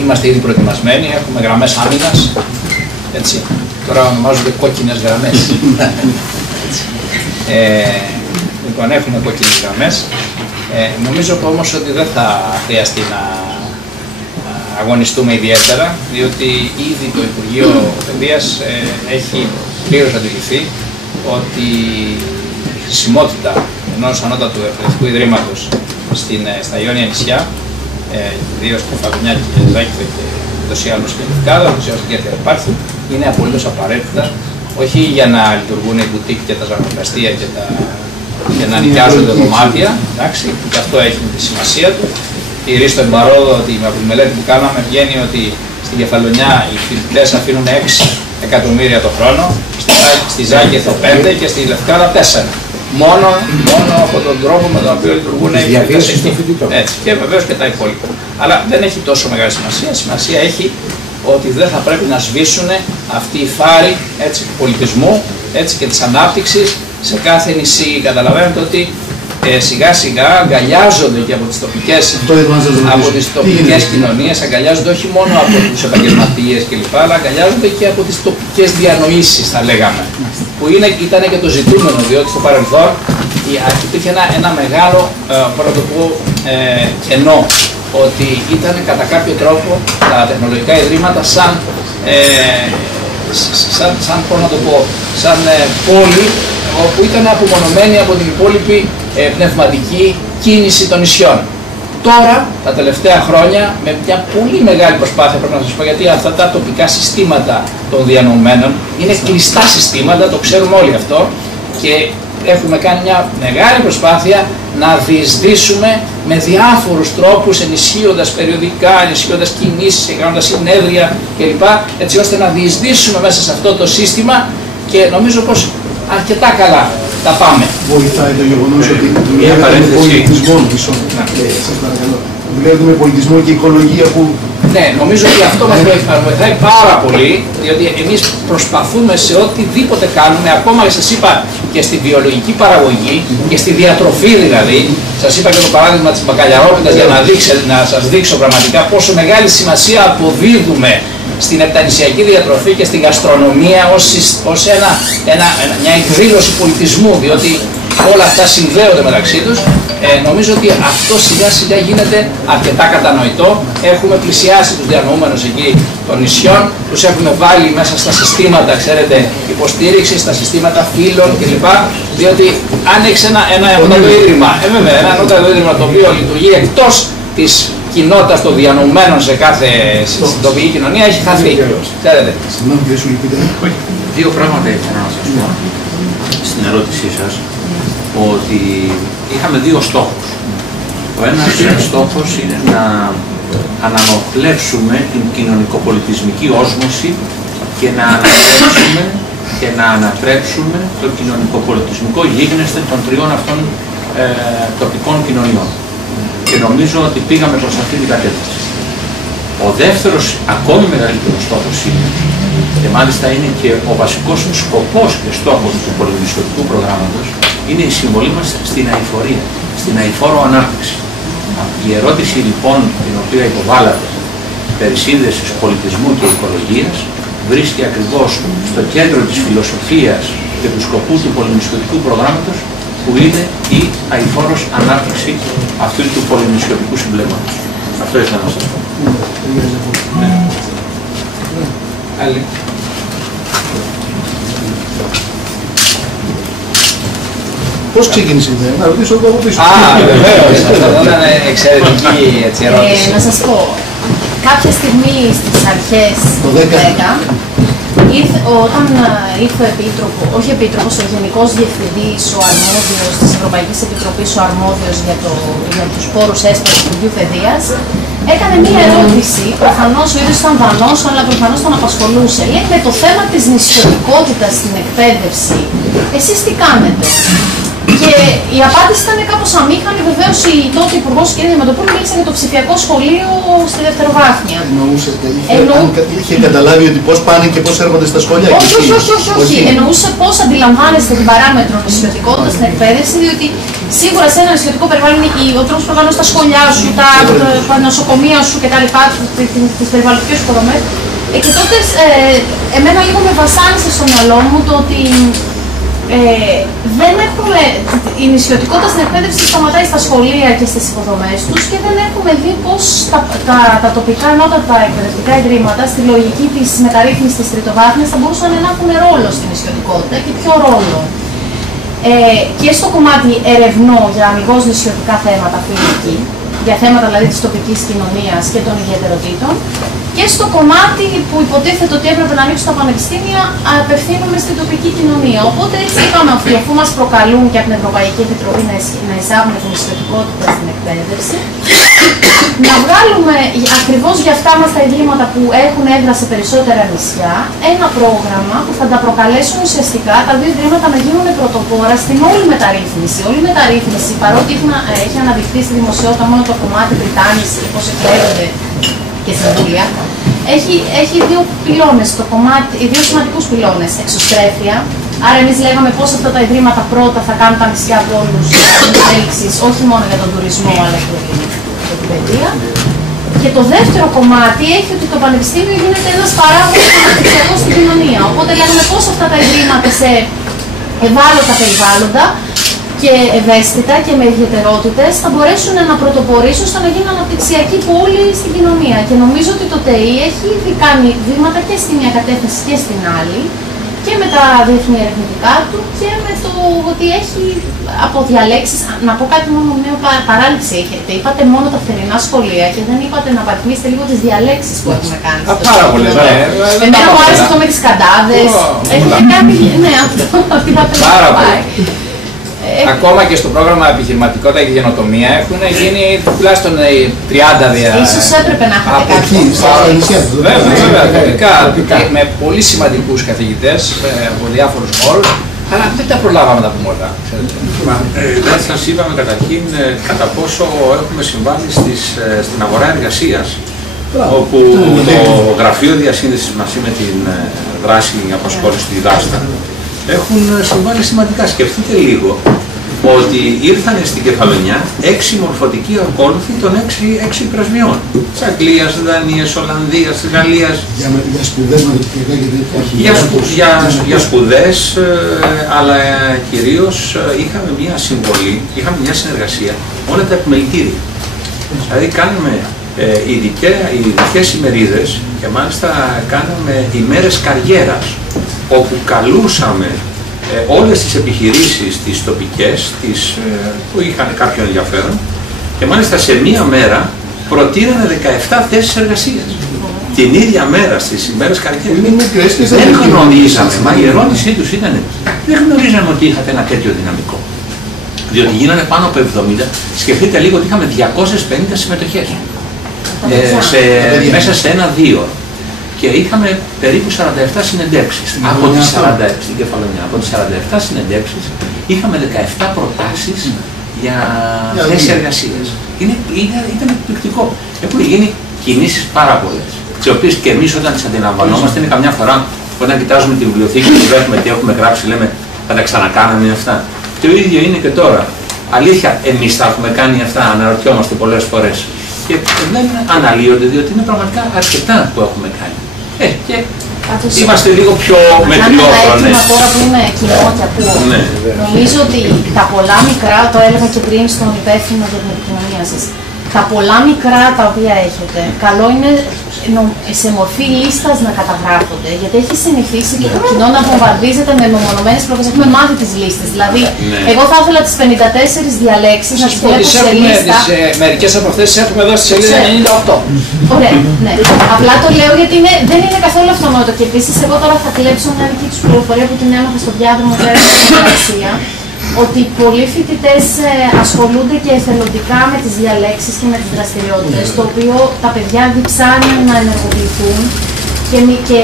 είμαστε ήδη προετοιμασμένοι, έχουμε γραμμές άμυνας, έτσι. Τώρα ονομάζονται κόκκινες γραμμές. Λοιπόν, έχουμε κόκκινες γραμμές. Νομίζω όμως ότι δεν θα χρειαστεί να αγωνιστούμε ιδιαίτερα, διότι ήδη το Υπουργείο Παιδείας έχει πλήρως αντιληφθεί ότι η χρησιμότητα ενός ανώτατου εκπαιδευτικού ιδρύματος στα Ιόνια νησιά, ιδίως στη Κεφαλονιά και Ζάκηθο και ούτως ή άλλως και Λευκάδα, ούτως ή άλλως και υπάρχει, είναι απολύτως απαραίτητα, όχι για να λειτουργούν οι μπουτίκ και τα ζαχαροκαστεία και να νοικιάζονται δωμάτια, εντάξει, και αυτό έχει τη σημασία του. Κυρίως στον παρόδο ότι από τη μελέτη που κάναμε βγαίνει ότι στην Κεφαλονιά οι φοιτητές αφήνουν 6 εκατομμύρια το χρόνο, στη Ζάκηθο 5 και στη Λευκάδα 4. Μόνο από τον τρόπο με τον οποίο λειτουργούν οι φοιτητές. Έτσι, και βεβαίως και τα υπόλοιπα. Αλλά δεν έχει τόσο μεγάλη σημασία. Σημασία έχει ότι δεν θα πρέπει να σβήσουν αυτοί οι φάροι του πολιτισμού και της ανάπτυξης σε κάθε νησί. Καταλαβαίνετε ότι σιγά σιγά αγκαλιάζονται και από τις τοπικές κοινωνίες, αγκαλιάζονται όχι μόνο από τους επαγγελματίες κλπ, αλλά αγκαλιάζονται και από τις τοπικές διανοήσεις, θα λέγαμε, που ήταν και το ζητούμενο, διότι στο παρελθόν υπήρχε ένα μεγάλο, μπορώ να το πω, κενό, ότι ήταν κατά κάποιο τρόπο τα τεχνολογικά ιδρύματα σαν πόλη, όπου ήταν απομονωμένοι από την υπόλοιπη πνευματική κίνηση των νησιών. Τώρα, τα τελευταία χρόνια, με μια πολύ μεγάλη προσπάθεια, πρέπει να σας πω, γιατί αυτά τα τοπικά συστήματα των διανοουμένων είναι κλειστά συστήματα, το ξέρουμε όλοι αυτό, και έχουμε κάνει μια μεγάλη προσπάθεια να διεισδύσουμε με διάφορους τρόπους, ενισχύοντας περιοδικά, ενισχύοντας κινήσεις, κάνοντας συνέδρια κλπ. Έτσι ώστε να διεισδύσουμε μέσα σε αυτό το σύστημα, και νομίζω πως αρκετά καλά τα πάμε. Βοηθάει το γεγονός ότι δουλεύετε με πολιτισμό, δουλεύετε με πολιτισμό και οικολογία που... Ναι, νομίζω ότι αυτό μας βοηθάει πάρα πολύ, διότι εμείς προσπαθούμε σε οτιδήποτε κάνουμε, ακόμα και σας είπα και στη βιολογική παραγωγή και στη διατροφή δηλαδή. Σας είπα και το παράδειγμα της μπακαλιαρόπιτας για να σας δείξω πραγματικά πόσο μεγάλη σημασία αποδίδουμε στην επτανησιακή διατροφή και στην γαστρονομία ως μια εκδήλωση πολιτισμού, διότι όλα αυτά συνδέονται μεταξύ τους. Νομίζω ότι αυτό σιγά σιγά γίνεται αρκετά κατανοητό. Έχουμε πλησιάσει τους διανοούμενους εκεί των νησιών, τους έχουμε βάλει μέσα στα συστήματα, ξέρετε, υποστήριξης, στα συστήματα φύλων κλπ. Διότι αν έχεις ένα ανώτατο ίδρυμα, βέβαια, ένα ανώτατο ίδρυμα το οποίο λειτουργεί εκτός της κοινότητας των διανοουμένων σε κάθε τοπική κοινωνία, έχει χαθεί. Ξέρετε. Δύο πράγματα ήθελα να σας πω στην ερώτησή σας, ότι είχαμε δύο στόχους. Ο ένας στόχος είναι να αναμοχλεύσουμε την κοινωνικοπολιτισμική όσμωση και να ανατρέψουμε το κοινωνικοπολιτισμικό γίγνεσθε των τριών αυτών τοπικών κοινωνιών. Και νομίζω ότι πήγαμε προς αυτή την κατεύθυνση. Ο δεύτερος, ακόμη μεγαλύτερος στόχος είναι, και μάλιστα είναι και ο βασικός σκοπός και στόχος του πολυμνηστωτικού προγράμματος, είναι η συμβολή μας στην αειφορία, στην αειφόρο ανάπτυξη. Η ερώτηση λοιπόν την οποία υποβάλλατε περί σύνδεσης πολιτισμού και οικολογίας βρίσκει ακριβώς στο κέντρο της φιλοσοφίας και του σκοπού του πολυμνηστωτικού προγράμματος, που είναι η αειφόρος ανάπτυξη αυτού του πολυμνηστωτικού συμπλέγματος. Αυτό ήθελα να σας πω. Άλλη. Πώς ξεκίνησε η ιδέα, να ρωτήσω εγώ από πίσω. Βεβαίως, αυτό ήταν εξαιρετική ερώτηση. Να σας πω, κάποια στιγμή στις αρχές του 10, όταν ήρθε ο Επίτροπος, όχι Επίτροπος, ο Γενικός Διευθυντής, ο αρμόδιος της Ευρωπαϊκής Επιτροπής, ο αρμόδιος για τους πόρους έσπερας του Υπουργείου Παιδείας, έκανε μία ερώτηση, προφανώς ο ίδιος ήταν Δανός, αλλά προφανώς τον απασχολούσε. Λέει, με το θέμα της νησιωτικότητας στην εκπαίδευση, εσείς τι κάνετε? Και η απάντηση ήταν κάπως αμήχανη. Βεβαίως η τότε Υπουργός κ. Διαμαντοπούλου μίλησε για το ψηφιακό σχολείο στη δευτεροβάθμια. Είχε καταλάβει ότι πώς πάνε και πώς έρχονται στα σχολεία? Όχι. Εννοούσε πώς αντιλαμβάνεστε την παράμετρο νησιωτικότητα στην εκπαίδευση, διότι σίγουρα σε ένα νησιωτικό περιβάλλον ο τρόπος που οργανώνεις τα σχολιά σου, τα νοσοκομεία σου κτλ., τις περιβαλλοντικές υποδομές. Και τότε εμένα λίγο με βασάνισε στο μυαλό μου το ότι δεν έχουμε, η νησιωτικότητα στην εκπαίδευση σταματάει στα σχολεία και στις υποδομές τους, και δεν έχουμε δει πώς τα τοπικά ανώτατα εκπαιδευτικά ιδρύματα στη λογική της μεταρρύθμισης της τριτοβάθμιας θα μπορούσαν να έχουν ρόλο στην νησιωτικότητα, και ποιο ρόλο. Και στο κομμάτι ερευνώ για αμιγώς νησιωτικά θέματα φιλική, για θέματα δηλαδή της τοπικής κοινωνίας και των ιδιαιτεροτήτων, και στο κομμάτι που υποτίθεται ότι έπρεπε να ανοίξουν τα πανεπιστήμια, απευθύνουμε στην τοπική κοινωνία. Οπότε έτσι είπαμε ότι αφού μας προκαλούν και από την Ευρωπαϊκή Επιτροπή να εισάγουμε την νησιωτικότητα στην εκπαίδευση, να βγάλουμε ακριβώς για αυτά μας τα ιδρύματα που έχουν έδρα σε περισσότερα νησιά ένα πρόγραμμα που θα τα προκαλέσουν ουσιαστικά τα δύο ιδρύματα να γίνουν πρωτοπόρα στην όλη μεταρρύθμιση. Όλη η μεταρρύθμιση, παρότι έχει αναδειχθεί στη δημοσιότητα μόνο το κομμάτι Βρυτάνης και πώς εκλέγονται και συμβούλια, έχει δύο πυλώνες, δύο σημαντικούς πυλώνες. Εξωστρέφεια. Άρα εμείς λέγαμε πώς αυτά τα ιδρύματα πρώτα θα κάνουν τα νησιά πόλους εξέλιξης, όχι μόνο για τον τουρισμό αλλά και για την παιδεία. Και το δεύτερο κομμάτι έχει ότι το πανεπιστήμιο γίνεται ένας παράγοντας αναπτυξιακός στην κοινωνία. Οπότε λέγαμε πώς αυτά τα ιδρύματα σε ευάλωτα περιβάλλοντα και ευαίσθητα και με ιδιαιτερότητες θα μπορέσουν να πρωτοπορήσουν στο να γίνουν αναπτυξιακή πόλη στην κοινωνία. Και νομίζω ότι το ΤΕΗ έχει ήδη κάνει βήματα και στη μια κατεύθυνση και στην άλλη. και με τα διεθνή ερευνητικά του και με το ότι έχει από διαλέξεις. Να πω κάτι μόνο, μια παράληψη έχετε. Είπατε μόνο τα θερινά σχολεία και δεν είπατε να παριθμίσετε λίγο τις διαλέξεις που έχουμε κάνει. Πάρα πολύ, ναι. Εμένα μου άρεσε αυτό με τις καντάδες. Έχετε κάνει, ναι, αυτό θα πάρα πολύ. Ακόμα και στο πρόγραμμα επιχειρηματικότητα και γενοτομία έχουν γίνει τουλάχιστον 30 Ίσως έπρεπε να έχετε κάτι. Βέβαια, με πολύ σημαντικούς καθηγητές από διάφορους χώρους, αλλά δεν τα προλάβαμε να τα πούμε όλα. Δεν σας είπαμε καταρχήν κατά πόσο έχουμε συμβάλει στην αγορά εργασίας, όπου το Γραφείο Διασύνδεσης μαζί με την δράση απασχόληση στη Δάστα έχουν συμβάλει σημαντικά. Σκεφτείτε λίγο ότι ήρθαν στην Κεφαλονιά 6 μορφωτικοί ακόλουθοι των 6 πρεσβειών. Της Αγγλίας, Δανίας, Ολλανδίας, Γαλλίας. Για σπουδές για σπουδές, αλλά κυρίως είχαμε μια συμβολή, είχαμε μια συνεργασία όλα τα επιμελητήρια. Δηλαδή κάνουμε ειδικές ημερίδες και μάλιστα κάναμε ημέρες καριέρας, όπου καλούσαμε όλες τις επιχειρήσεις, τις τοπικές, που είχαν κάποιο ενδιαφέρον και μάλιστα σε μία μέρα προτείνανε 17 θέσεις εργασίας. Την ίδια μέρα στις ημέρες καριέρας. Δεν γνωρίζαμε, μα η ερώτησή τους ήταν, δεν γνωρίζαμε ότι είχατε ένα τέτοιο δυναμικό. Διότι γίνανε πάνω από 70, σκεφτείτε λίγο ότι είχαμε 250 συμμετοχές μέσα σε 1-2 ώρο. Και είχαμε περίπου 47 συνεντεύξεις από τις 47 στην Κεφαλονιά. Από τις 47 συνεντεύξεις είχαμε 17 προτάσεις για θέσεις εργασίας. Ήταν εκπληκτικό. Έχουν γίνει κινήσεις πάρα πολλές, τις οποίες και εμείς όταν τις αντιλαμβανόμαστε είναι καμιά φορά όταν κοιτάζουμε τη βιβλιοθήκη και βλέπουμε τι έχουμε γράψει, λέμε θα τα ξανακάναμε αυτά. Το ίδιο είναι και τώρα. Αλήθεια, εμείς θα έχουμε κάνει αυτά, αναρωτιόμαστε πολλές φορές. Και δεν αναλύονται, διότι είναι πραγματικά αρκετά που έχουμε κάνει. Και είμαστε λίγο πιο μετριόφρονες. Τώρα που είμαι κοινό και ακούω, νομίζω ότι τα πολλά μικρά, το έλεγα και πριν στον υπεύθυνο για την επικοινωνία σας, τα πολλά μικρά τα οποία έχετε, καλό είναι σε μορφή λίστας να καταγράφονται, γιατί έχει συνηθίσει και το κοινό να βομβαρδίζεται με μεμονωμένες προφάσεις. Έχουμε μάθει τις λίστες. Δηλαδή, εγώ θα ήθελα τις 54 διαλέξεις να τις βλέπω σε λίστα. Μερικές από αυτές τις έχουμε εδώ στη σελίδα 98. Ωραία, ναι. Απλά το λέω γιατί δεν είναι καθόλου αυτονόητο. Και επίσης, εγώ τώρα θα κλέψω μια δική τους πληροφορία που την έμαθα στο διάδρομο πέρα στην εργασία, ότι πολλοί φοιτητές ασχολούνται και εθελοντικά με τις διαλέξεις και με τις δραστηριότητες, το οποίο τα παιδιά διψάνουν να ενεργοποιηθούν και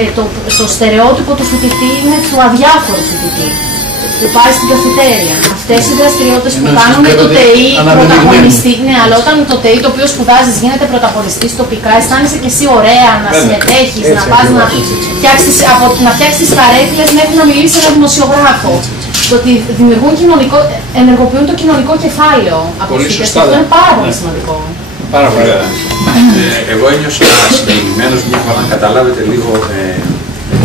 το στερεότυπο του φοιτητή είναι του αδιάφορου φοιτητή, που πάει στην καφετέρια. Αυτές οι δραστηριότητες που κάνουν το ΤΕΗ πρωταγωνιστή, ναι, αλλά όταν το ΤΕΗ το οποίο σπουδάζεις γίνεται πρωταγωνιστής τοπικά, αισθάνεσαι και εσύ ωραία να συμμετέχεις, να πας να φτιάξεις τις καρέκλες μέχρι να μιλήσεις σε έναν δημοσιογράφο. Το ότι ενεργοποιούν το κοινωνικό κεφάλαιο από τις φοιτητές, αυτό είναι πάρα πολύ σημαντικό. Πάρα πολύ. Εγώ ένιωσα συγκεκριμένος μια φορά να καταλάβετε λίγο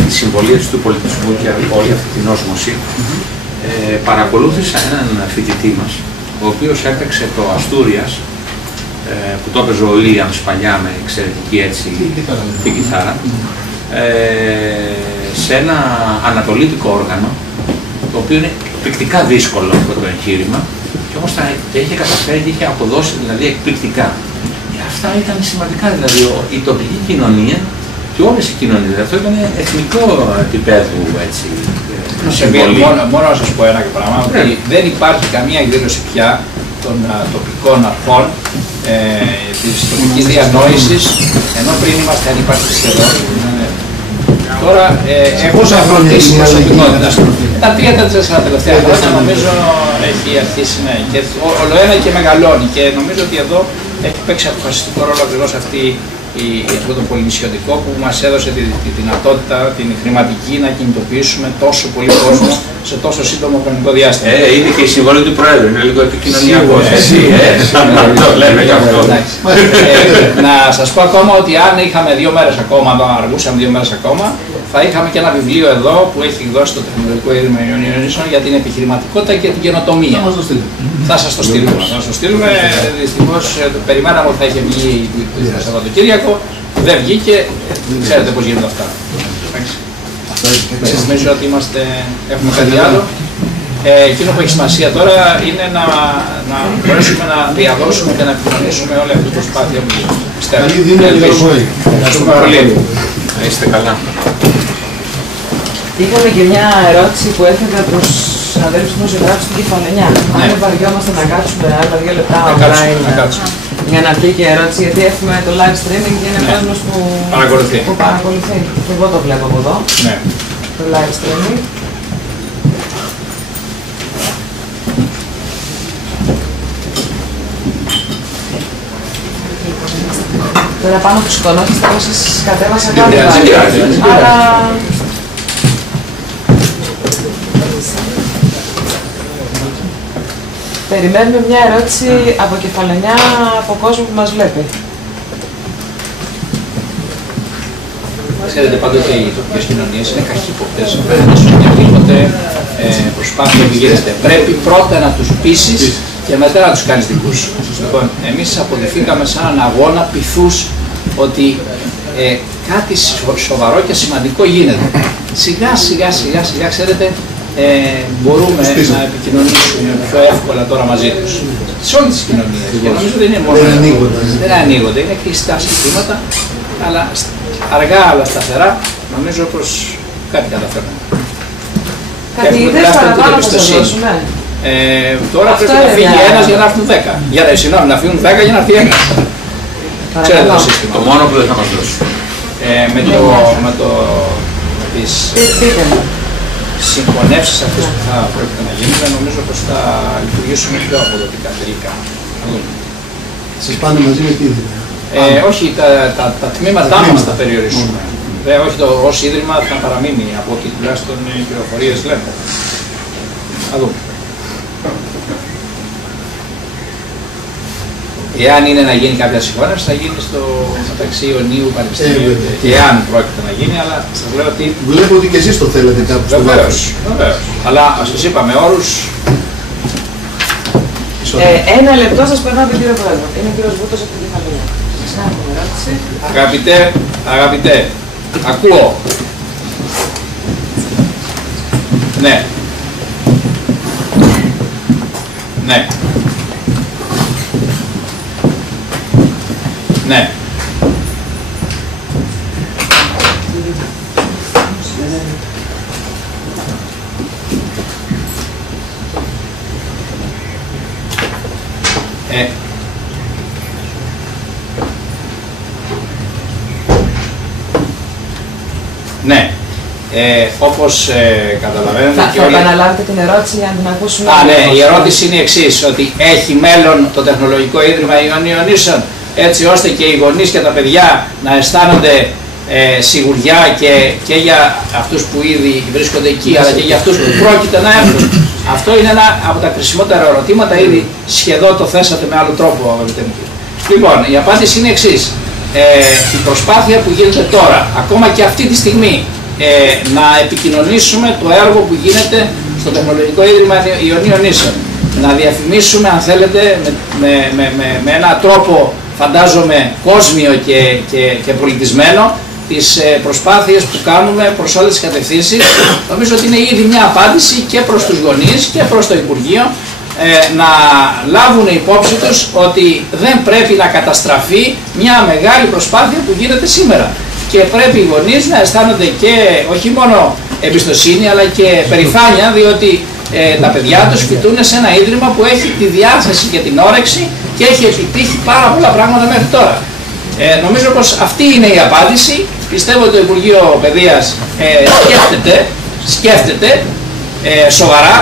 τη συμβολή του πολιτισμού και όλη αυτή την όσμωση. Παρακολούθησα έναν φοιτητή μας, ο οποίος έπαιξε το Αστούριας, που το έπαιζε ο Λίαμς παλιά με εξαιρετική έτσι την κιθάρα, σε ένα ανατολίτικο όργανο, το οποίο είναι εκπληκτικά δύσκολο αυτό το εγχείρημα, και όμως τα είχε καταφέρει και είχε αποδώσει δηλαδή εκπληκτικά. Και αυτά ήταν σημαντικά, δηλαδή η τοπική κοινωνία και όλες οι κοινωνίες. Αυτό ήταν εθνικό επίπεδο έτσι. Μόνο να σας πω ένα και πράγμα, ότι δεν υπάρχει καμία εκδήλωση πια των τοπικών αρχών της τοπικής διανόησης, ενώ πριν είμαστε ανύπαρκτοι σχεδόν. Τώρα έχω αποκτήσει προσωπικότητα. Τα 3-4 τελευταία χρόνια νομίζω έχει αρχίσει και ολοένα και μεγαλώνει, και νομίζω ότι εδώ έχει παίξει αποφασιστικό ρόλο ακριβώς αυτό το πολυνησιωτικό που μας έδωσε τη δυνατότητα, την χρηματική, να κινητοποιήσουμε τόσο πολύ κόσμο σε τόσο σύντομο χρονικό διάστημα. Είναι και η συμβολή του Πρόεδρου, είναι λίγο επικοινωνιακό. Το λέμε και αυτό. Να σας πω ακόμα ότι αν είχαμε 2 μέρες ακόμα, αν αργούσαμε 2 μέρες ακόμα, θα είχαμε και ένα βιβλίο εδώ που έχει εκδώσει το Τεχνολογικό Ίδρυμα Ιωνίων για την επιχειρηματικότητα και την καινοτομία. Θα σας το στείλουμε. Θα σας το στείλουμε. Δυστυχώς περιμέναμε ότι θα είχε βγει το Σαββατοκύριακο. Δεν βγήκε. Ξέρετε πώς γίνονται αυτά. Νομίζω ότι έχουμε κάτι άλλο. Εκείνο που έχει σημασία τώρα είναι να μπορέσουμε να διαδώσουμε και να επικοινωνήσουμε όλη αυτή την προσπάθεια που πιστεύουμε. Ευχαριστούμε πολύ. Να είστε καλά. Είχαμε και μια ερώτηση που έρχεται από τους συναδέλφους του δημοσιογράφου στην Κεφαλαιονιά. Αν βαριόμαστε να κάτσουμε άλλα 2 λεπτά online για να πει και ερώτηση, γιατί έχουμε το live streaming και είναι κόσμος που παρακολουθεί. Εγώ το βλέπω από εδώ. Το live streaming. Τώρα πάνω που σκοτώνωσες, εγώ σας κατέβασα κάτι άλλο. Άρα... Περιμένουμε μια ερώτηση από Κεφαλαιονιά, από κόσμο που μας βλέπει. Ξέρετε, πάντοτε οι τοπικές κοινωνίες είναι καχύποπτες. Δεν είναι οποιαδήποτε προσπάθεια που γίνεται. Πρέπει πρώτα να τους πείσεις και μετά να τους κάνεις δικούς σου. Λοιπόν, εμείς αποδειχθήκαμε σαν έναν αγώνα πειθούς ότι κάτι σοβαρό και σημαντικό γίνεται. Σιγά, ξέρετε, μπορούμε να επικοινωνήσουμε πιο εύκολα τώρα μαζί τους. Σε όλες τις κοινωνίες. Και νομίζω ότι είναι μόνο. Δεν ανοίγονται. Είναι κλειστά συστήματα, αλλά αργά αλλά σταθερά νομίζω πως κάτι καταφέρνουμε. Κάτι ιδέες παραπάνω θα σας δώσουμε. Τώρα πρέπει να φύγει ένας για να έρθουν 10. Συγγνώμη, να φύγουν 10 για να έρθει ένας. Ξέρετε το σύστημα. Το μόνο που δεν θα μας δώσει. Με τις συγχωνεύσεις αυτές που θα πρόκειται να γίνουν, νομίζω πως θα λειτουργήσουμε πιο αποδοτικά τελικά. Σας πάνε μαζί με τι ίδρυμα? Όχι, τα τμήματά μας θα περιορίσουμε. Όχι, ως ίδρυμα θα παραμείνει από ό,τι τουλάχιστον οι πληροφορίες λένε. Θα δούμε. Εάν είναι να γίνει κάποια συγχώνευση, θα γίνει στο μεταξύ Ιωνίου Πανεπιστημίου. Και εάν πρόκειται να γίνει, αλλά σας λέω ότι. Βλέπω ότι και εσείς το θέλετε κάπου στο βάθος. Βεβαίως. Αλλά σας είπαμε όρους. 1 λεπτό σας περνάω από τον κύριο Πρόεδρο. Είναι ο κύριος Βούτος από την Κεφαλαιονιά. Αγαπητέ, ακούω. Ναι. Ναι. Ναι. Ναι. Όπως καταλαβαίνετε θα επαναλάβετε την ερώτηση για να την ακούσουμε. Ναι, η ερώτηση είναι η εξής, ότι έχει μέλλον το Τεχνολογικό Ίδρυμα Ιωνίων Νήσων, έτσι ώστε και οι γονείς και τα παιδιά να αισθάνονται σιγουριά και για αυτούς που ήδη βρίσκονται εκεί, αλλά και για αυτούς που πρόκειται να έρθουν. Αυτό είναι ένα από τα κρισιμότερα ερωτήματα, ήδη σχεδόν το θέσατε με άλλο τρόπο, αγαπητέ μου. Λοιπόν, η απάντηση είναι εξής. Η προσπάθεια που γίνεται τώρα, ακόμα και αυτή τη στιγμή, να επικοινωνήσουμε το έργο που γίνεται στο Τεχνολογικό Ίδρυμα Ιωνίων Νήσων. Να διαφημίσουμε, αν θέλετε, με έναν τρόπο, φαντάζομαι, κόσμιο και πολιτισμένο, τις προσπάθειες που κάνουμε προς όλες τις κατευθύνσεις. Νομίζω ότι είναι ήδη μια απάντηση και προς τους γονείς και προς το Υπουργείο, να λάβουν υπόψη τους ότι δεν πρέπει να καταστραφεί μια μεγάλη προσπάθεια που γίνεται σήμερα. Και πρέπει οι γονείς να αισθάνονται και όχι μόνο εμπιστοσύνη αλλά και περηφάνεια, διότι τα παιδιά τους φοιτούν σε ένα ίδρυμα που έχει τη διάθεση και την όρεξη και έχει επιτύχει πάρα πολλά πράγματα μέχρι τώρα. Νομίζω πως αυτή είναι η απάντηση. Πιστεύω ότι το Υπουργείο Παιδείας σκέφτεται σοβαρά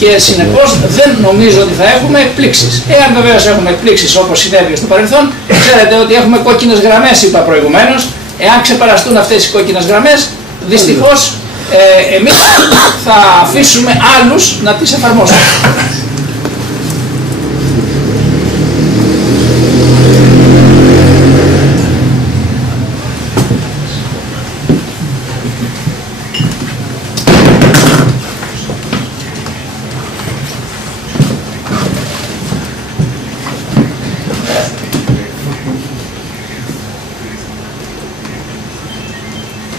και συνεπώς δεν νομίζω ότι θα έχουμε εκπλήξεις. Εάν βεβαίως έχουμε εκπλήξεις όπως συνέβη στο παρελθόν, ξέρετε ότι έχουμε κόκκινες γραμμές, είπα προηγουμένως. Εάν ξεπεραστούν αυτές οι κόκκινες γραμμές, δυστυχώς εμείς θα αφήσουμε άλλους να τις εφαρμόσουν.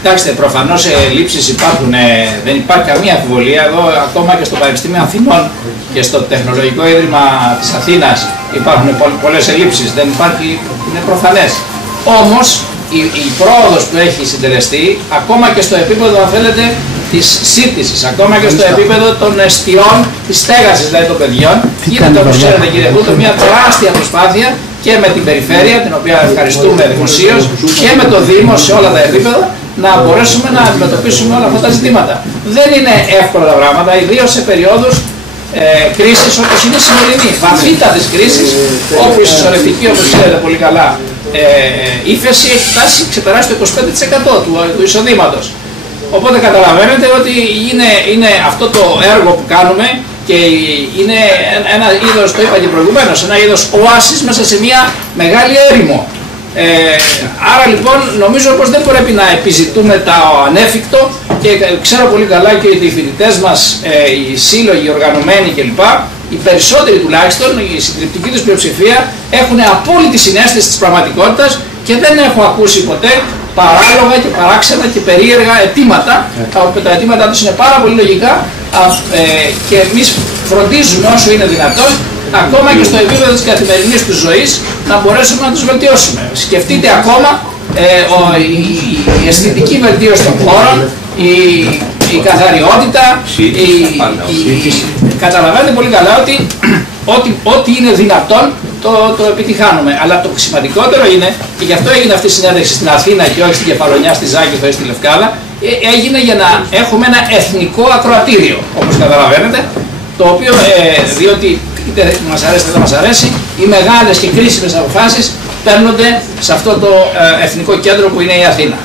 Κοιτάξτε, προφανώς ελλείψεις υπάρχουν, δεν υπάρχει καμία αμφιβολία. Εδώ, ακόμα και στο Πανεπιστήμιο Αθηνών και στο Τεχνολογικό Ίδρυμα της Αθήνας υπάρχουν πολλές ελλείψεις. Δεν υπάρχει, είναι προφανές. Όμως, η πρόοδος που έχει συντελεστεί, ακόμα και στο επίπεδο, αν θέλετε, της σύντησης, ακόμα και στο επίπεδο των εστιών, της στέγασης δηλαδή των παιδιών, γίνεται, όπως ξέρετε κύριε Βούτο, μια τεράστια προσπάθεια και με την περιφέρεια, την οποία ευχαριστούμε δημοσίως, και με το Δήμο σε όλα τα επίπεδα, να μπορέσουμε να αντιμετωπίσουμε όλα αυτά τα ζητήματα. Δεν είναι εύκολα τα πράγματα, ιδίως σε περιόδους κρίσης όπως είναι η σημερινή, βαθύτατης κρίσης, όπου η συσσωρευτική, όπως ξέρετε πολύ καλά, ύφεση έχει φτάσει, ξεπεράσει το 25% του εισοδήματος. Οπότε καταλαβαίνετε ότι είναι αυτό το έργο που κάνουμε και είναι ένα είδος, το είπα και προηγουμένως, ένα είδος οάσης μέσα σε μια μεγάλη έρημο. Άρα λοιπόν νομίζω πως δεν πρέπει να επιζητούμε τα ανέφικτο και ξέρω πολύ καλά και ότι οι φοιτητές μας, οι σύλλογοι, οι οργανωμένοι κλπ, οι περισσότεροι τουλάχιστον, η συντριπτική τους πλειοψηφία έχουν απόλυτη συναίσθηση της πραγματικότητας και δεν έχω ακούσει ποτέ παράλογα και παράξενα και περίεργα αιτήματα. Τα αιτήματά τους είναι πάρα πολύ λογικά και εμείς φροντίζουμε όσο είναι δυνατόν, ακόμα και στο επίπεδο της καθημερινής τους ζωής, να μπορέσουμε να τους βελτιώσουμε. Σκεφτείτε ακόμα η αισθητική βελτίωση των χώρων, η καθαριότητα, καταλαβαίνετε πολύ καλά ότι ό,τι είναι δυνατόν το επιτυχάνουμε. Αλλά το σημαντικότερο είναι, και γι' αυτό έγινε αυτή η συνέντευξη στην Αθήνα και όχι στην Κεφαλονιά, στη Ζάκυνθο ή στη Λευκάδα, έγινε για να έχουμε ένα εθνικό ακροατήριο, όπως καταλαβαίνετε, το οποίο, διότι είτε μας αρέσει είτε δεν μας αρέσει, οι μεγάλες και κρίσιμες αποφάσεις παίρνονται σε αυτό το εθνικό κέντρο που είναι η Αθήνα.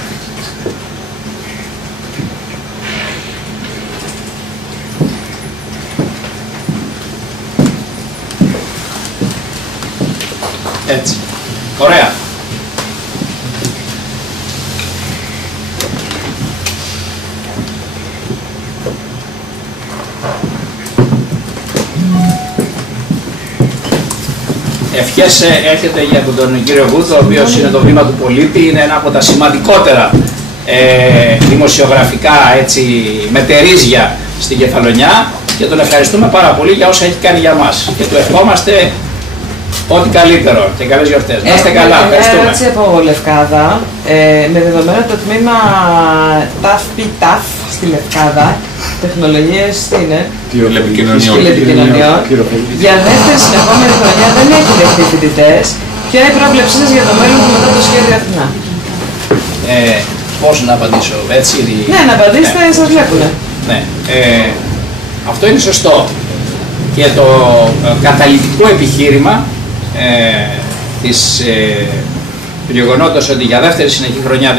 Έτσι. Ωραία. Ευχές έρχεται για τον κύριο Βούτο, ο οποίος είναι το βήμα του πολίτη, είναι ένα από τα σημαντικότερα δημοσιογραφικά μετερίζια στην Κεφαλονιά και τον ευχαριστούμε πάρα πολύ για όσα έχει κάνει για μας και του ευχόμαστε ό,τι καλύτερο και καλές γιορτές. Να είστε καλά, ευχαριστούμε. Ερώτηση από Λευκάδα, με δεδομένο το τμήμα ΤΑΦ στη Λευκάδα, τεχνολογίες είναι τηλεπικοινωνιών, για δεύτερη συνεχόμενη χρονιά δεν έχει δεχτεί φοιτητές. Ποια είναι η πρόβλεψή σας για το μέλλον του μετά το σχέδιο Αθηνά? Πώς να απαντήσω, έτσι? Ναι, να απαντήσετε, σας βλέπουνε. Ναι, αυτό είναι σωστό. Και το καταλυτικό επιχείρημα του γεγονότος ότι για δεύτερη συνεχή χρονιά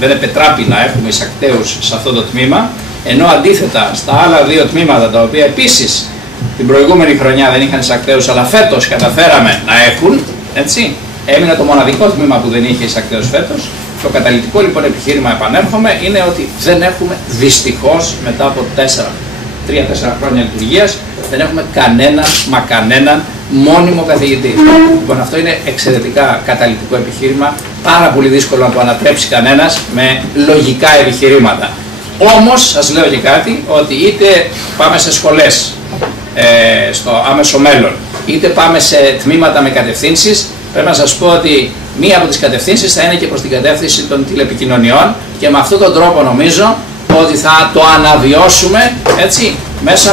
δεν επετράπει να έχουμε εισακτέους σε αυτό το τμήμα, ενώ αντίθετα στα άλλα δύο τμήματα, τα οποία επίσης την προηγούμενη χρονιά δεν είχαν εισακτέους, αλλά φέτος καταφέραμε να έχουν, έτσι, έμεινε το μοναδικό τμήμα που δεν είχε εισακτέους φέτος. Το καταλυτικό λοιπόν επιχείρημα, επανέρχομαι, είναι ότι δεν έχουμε δυστυχώς μετά από 3-4 χρόνια λειτουργίας, δεν έχουμε κανέναν μόνιμο καθηγητή. Λοιπόν, αυτό είναι εξαιρετικά καταλυτικό επιχείρημα, πάρα πολύ δύσκολο να το ανατρέψει κανένας με λογικά επιχειρήματα. Όμως, σας λέω και κάτι, ότι είτε πάμε σε σχολές στο άμεσο μέλλον, είτε πάμε σε τμήματα με κατευθύνσεις, πρέπει να σας πω ότι μία από τις κατευθύνσεις θα είναι και προς την κατεύθυνση των τηλεπικοινωνιών και με αυτόν τον τρόπο νομίζω ότι θα το αναβιώσουμε, έτσι, μέσα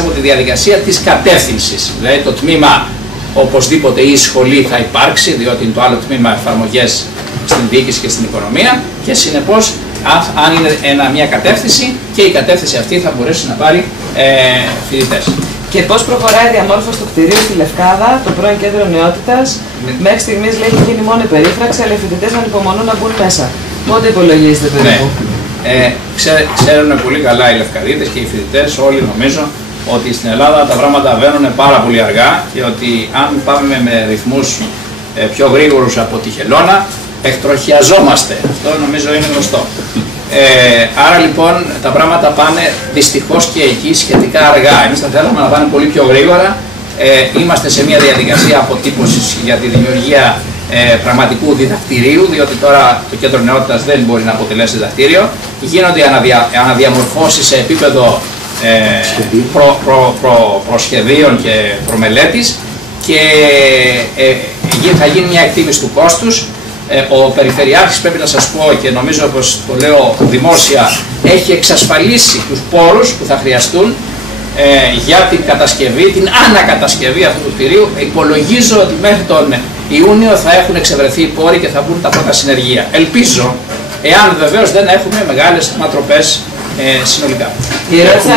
από τη διαδικασία της κατεύθυνσης. Δηλαδή το τμήμα οπωσδήποτε ή η σχολή θα υπάρξει, διότι είναι το άλλο τμήμα εφαρμογές στην διοίκηση και στην οικονομία και συνεπώς αν είναι μια κατεύθυνση και η κατεύθυνση αυτή θα μπορέσει να πάρει φοιτητές. Και πώς προχωράει η διαμόρφωση του κτηρίου στη Λευκάδα, το πρώην κέντρο νεότητας? Μέχρι στιγμής λέει έχει γίνει μόνο η περίφραξη, αλλά οι φοιτητές ανυπομονούν να μπουν μέσα. Πότε υπολογίζετε περίπου? Ξέρουν πολύ καλά οι Λευκαδίτες και οι φοιτητές, όλοι νομίζω, ότι στην Ελλάδα τα πράγματα βαίνουν πάρα πολύ αργά και ότι αν πάμε με ρυθμούς πιο γρήγορους από τη χελώνα, εκτροχιαζόμαστε. Αυτό νομίζω είναι γνωστό. Άρα λοιπόν τα πράγματα πάνε δυστυχώς και εκεί σχετικά αργά. Εμείς θα θέλαμε να πάνε πολύ πιο γρήγορα. Είμαστε σε μια διαδικασία αποτύπωσης για τη δημιουργία πραγματικού διδακτηρίου, διότι τώρα το κέντρο νεότητας δεν μπορεί να αποτελέσει διδακτήριο. Γίνονται αναδιαμορφώσεις σε επίπεδο προσχεδίων και προμελέτης και θα γίνει μια εκτίμηση του κόστους. Ο Περιφερειάρχης, πρέπει να σας πω και νομίζω πως το λέω δημόσια, έχει εξασφαλίσει τους πόρους που θα χρειαστούν για την κατασκευή, την ανακατασκευή αυτού του κτηρίου. Υπολογίζω ότι μέχρι τον Ιούνιο θα έχουν εξευρεθεί οι πόροι και θα μπουν τα πρώτα συνεργεία. Ελπίζω, εάν βεβαίως δεν έχουμε μεγάλες ανατροπές συνολικά. Η ερώτηση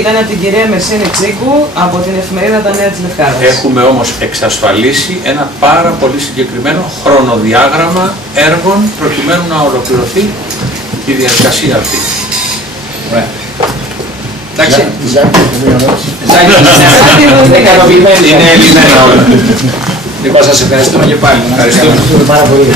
ήταν από την κυρία Μερσίνη Τσίκου από την εφημερίδα Τα Νέα της Λευκάδας. Έχουμε όμως εξασφαλίσει ένα πάρα πολύ συγκεκριμένο χρονοδιάγραμμα έργων προκειμένου να ολοκληρωθεί η διαδικασία αυτή. Ωραία. Εντάξει. Είναι ελληνένα όλα. Λοιπόν, σας ευχαριστούμε και πάλι. Ευχαριστούμε πάρα πολύ.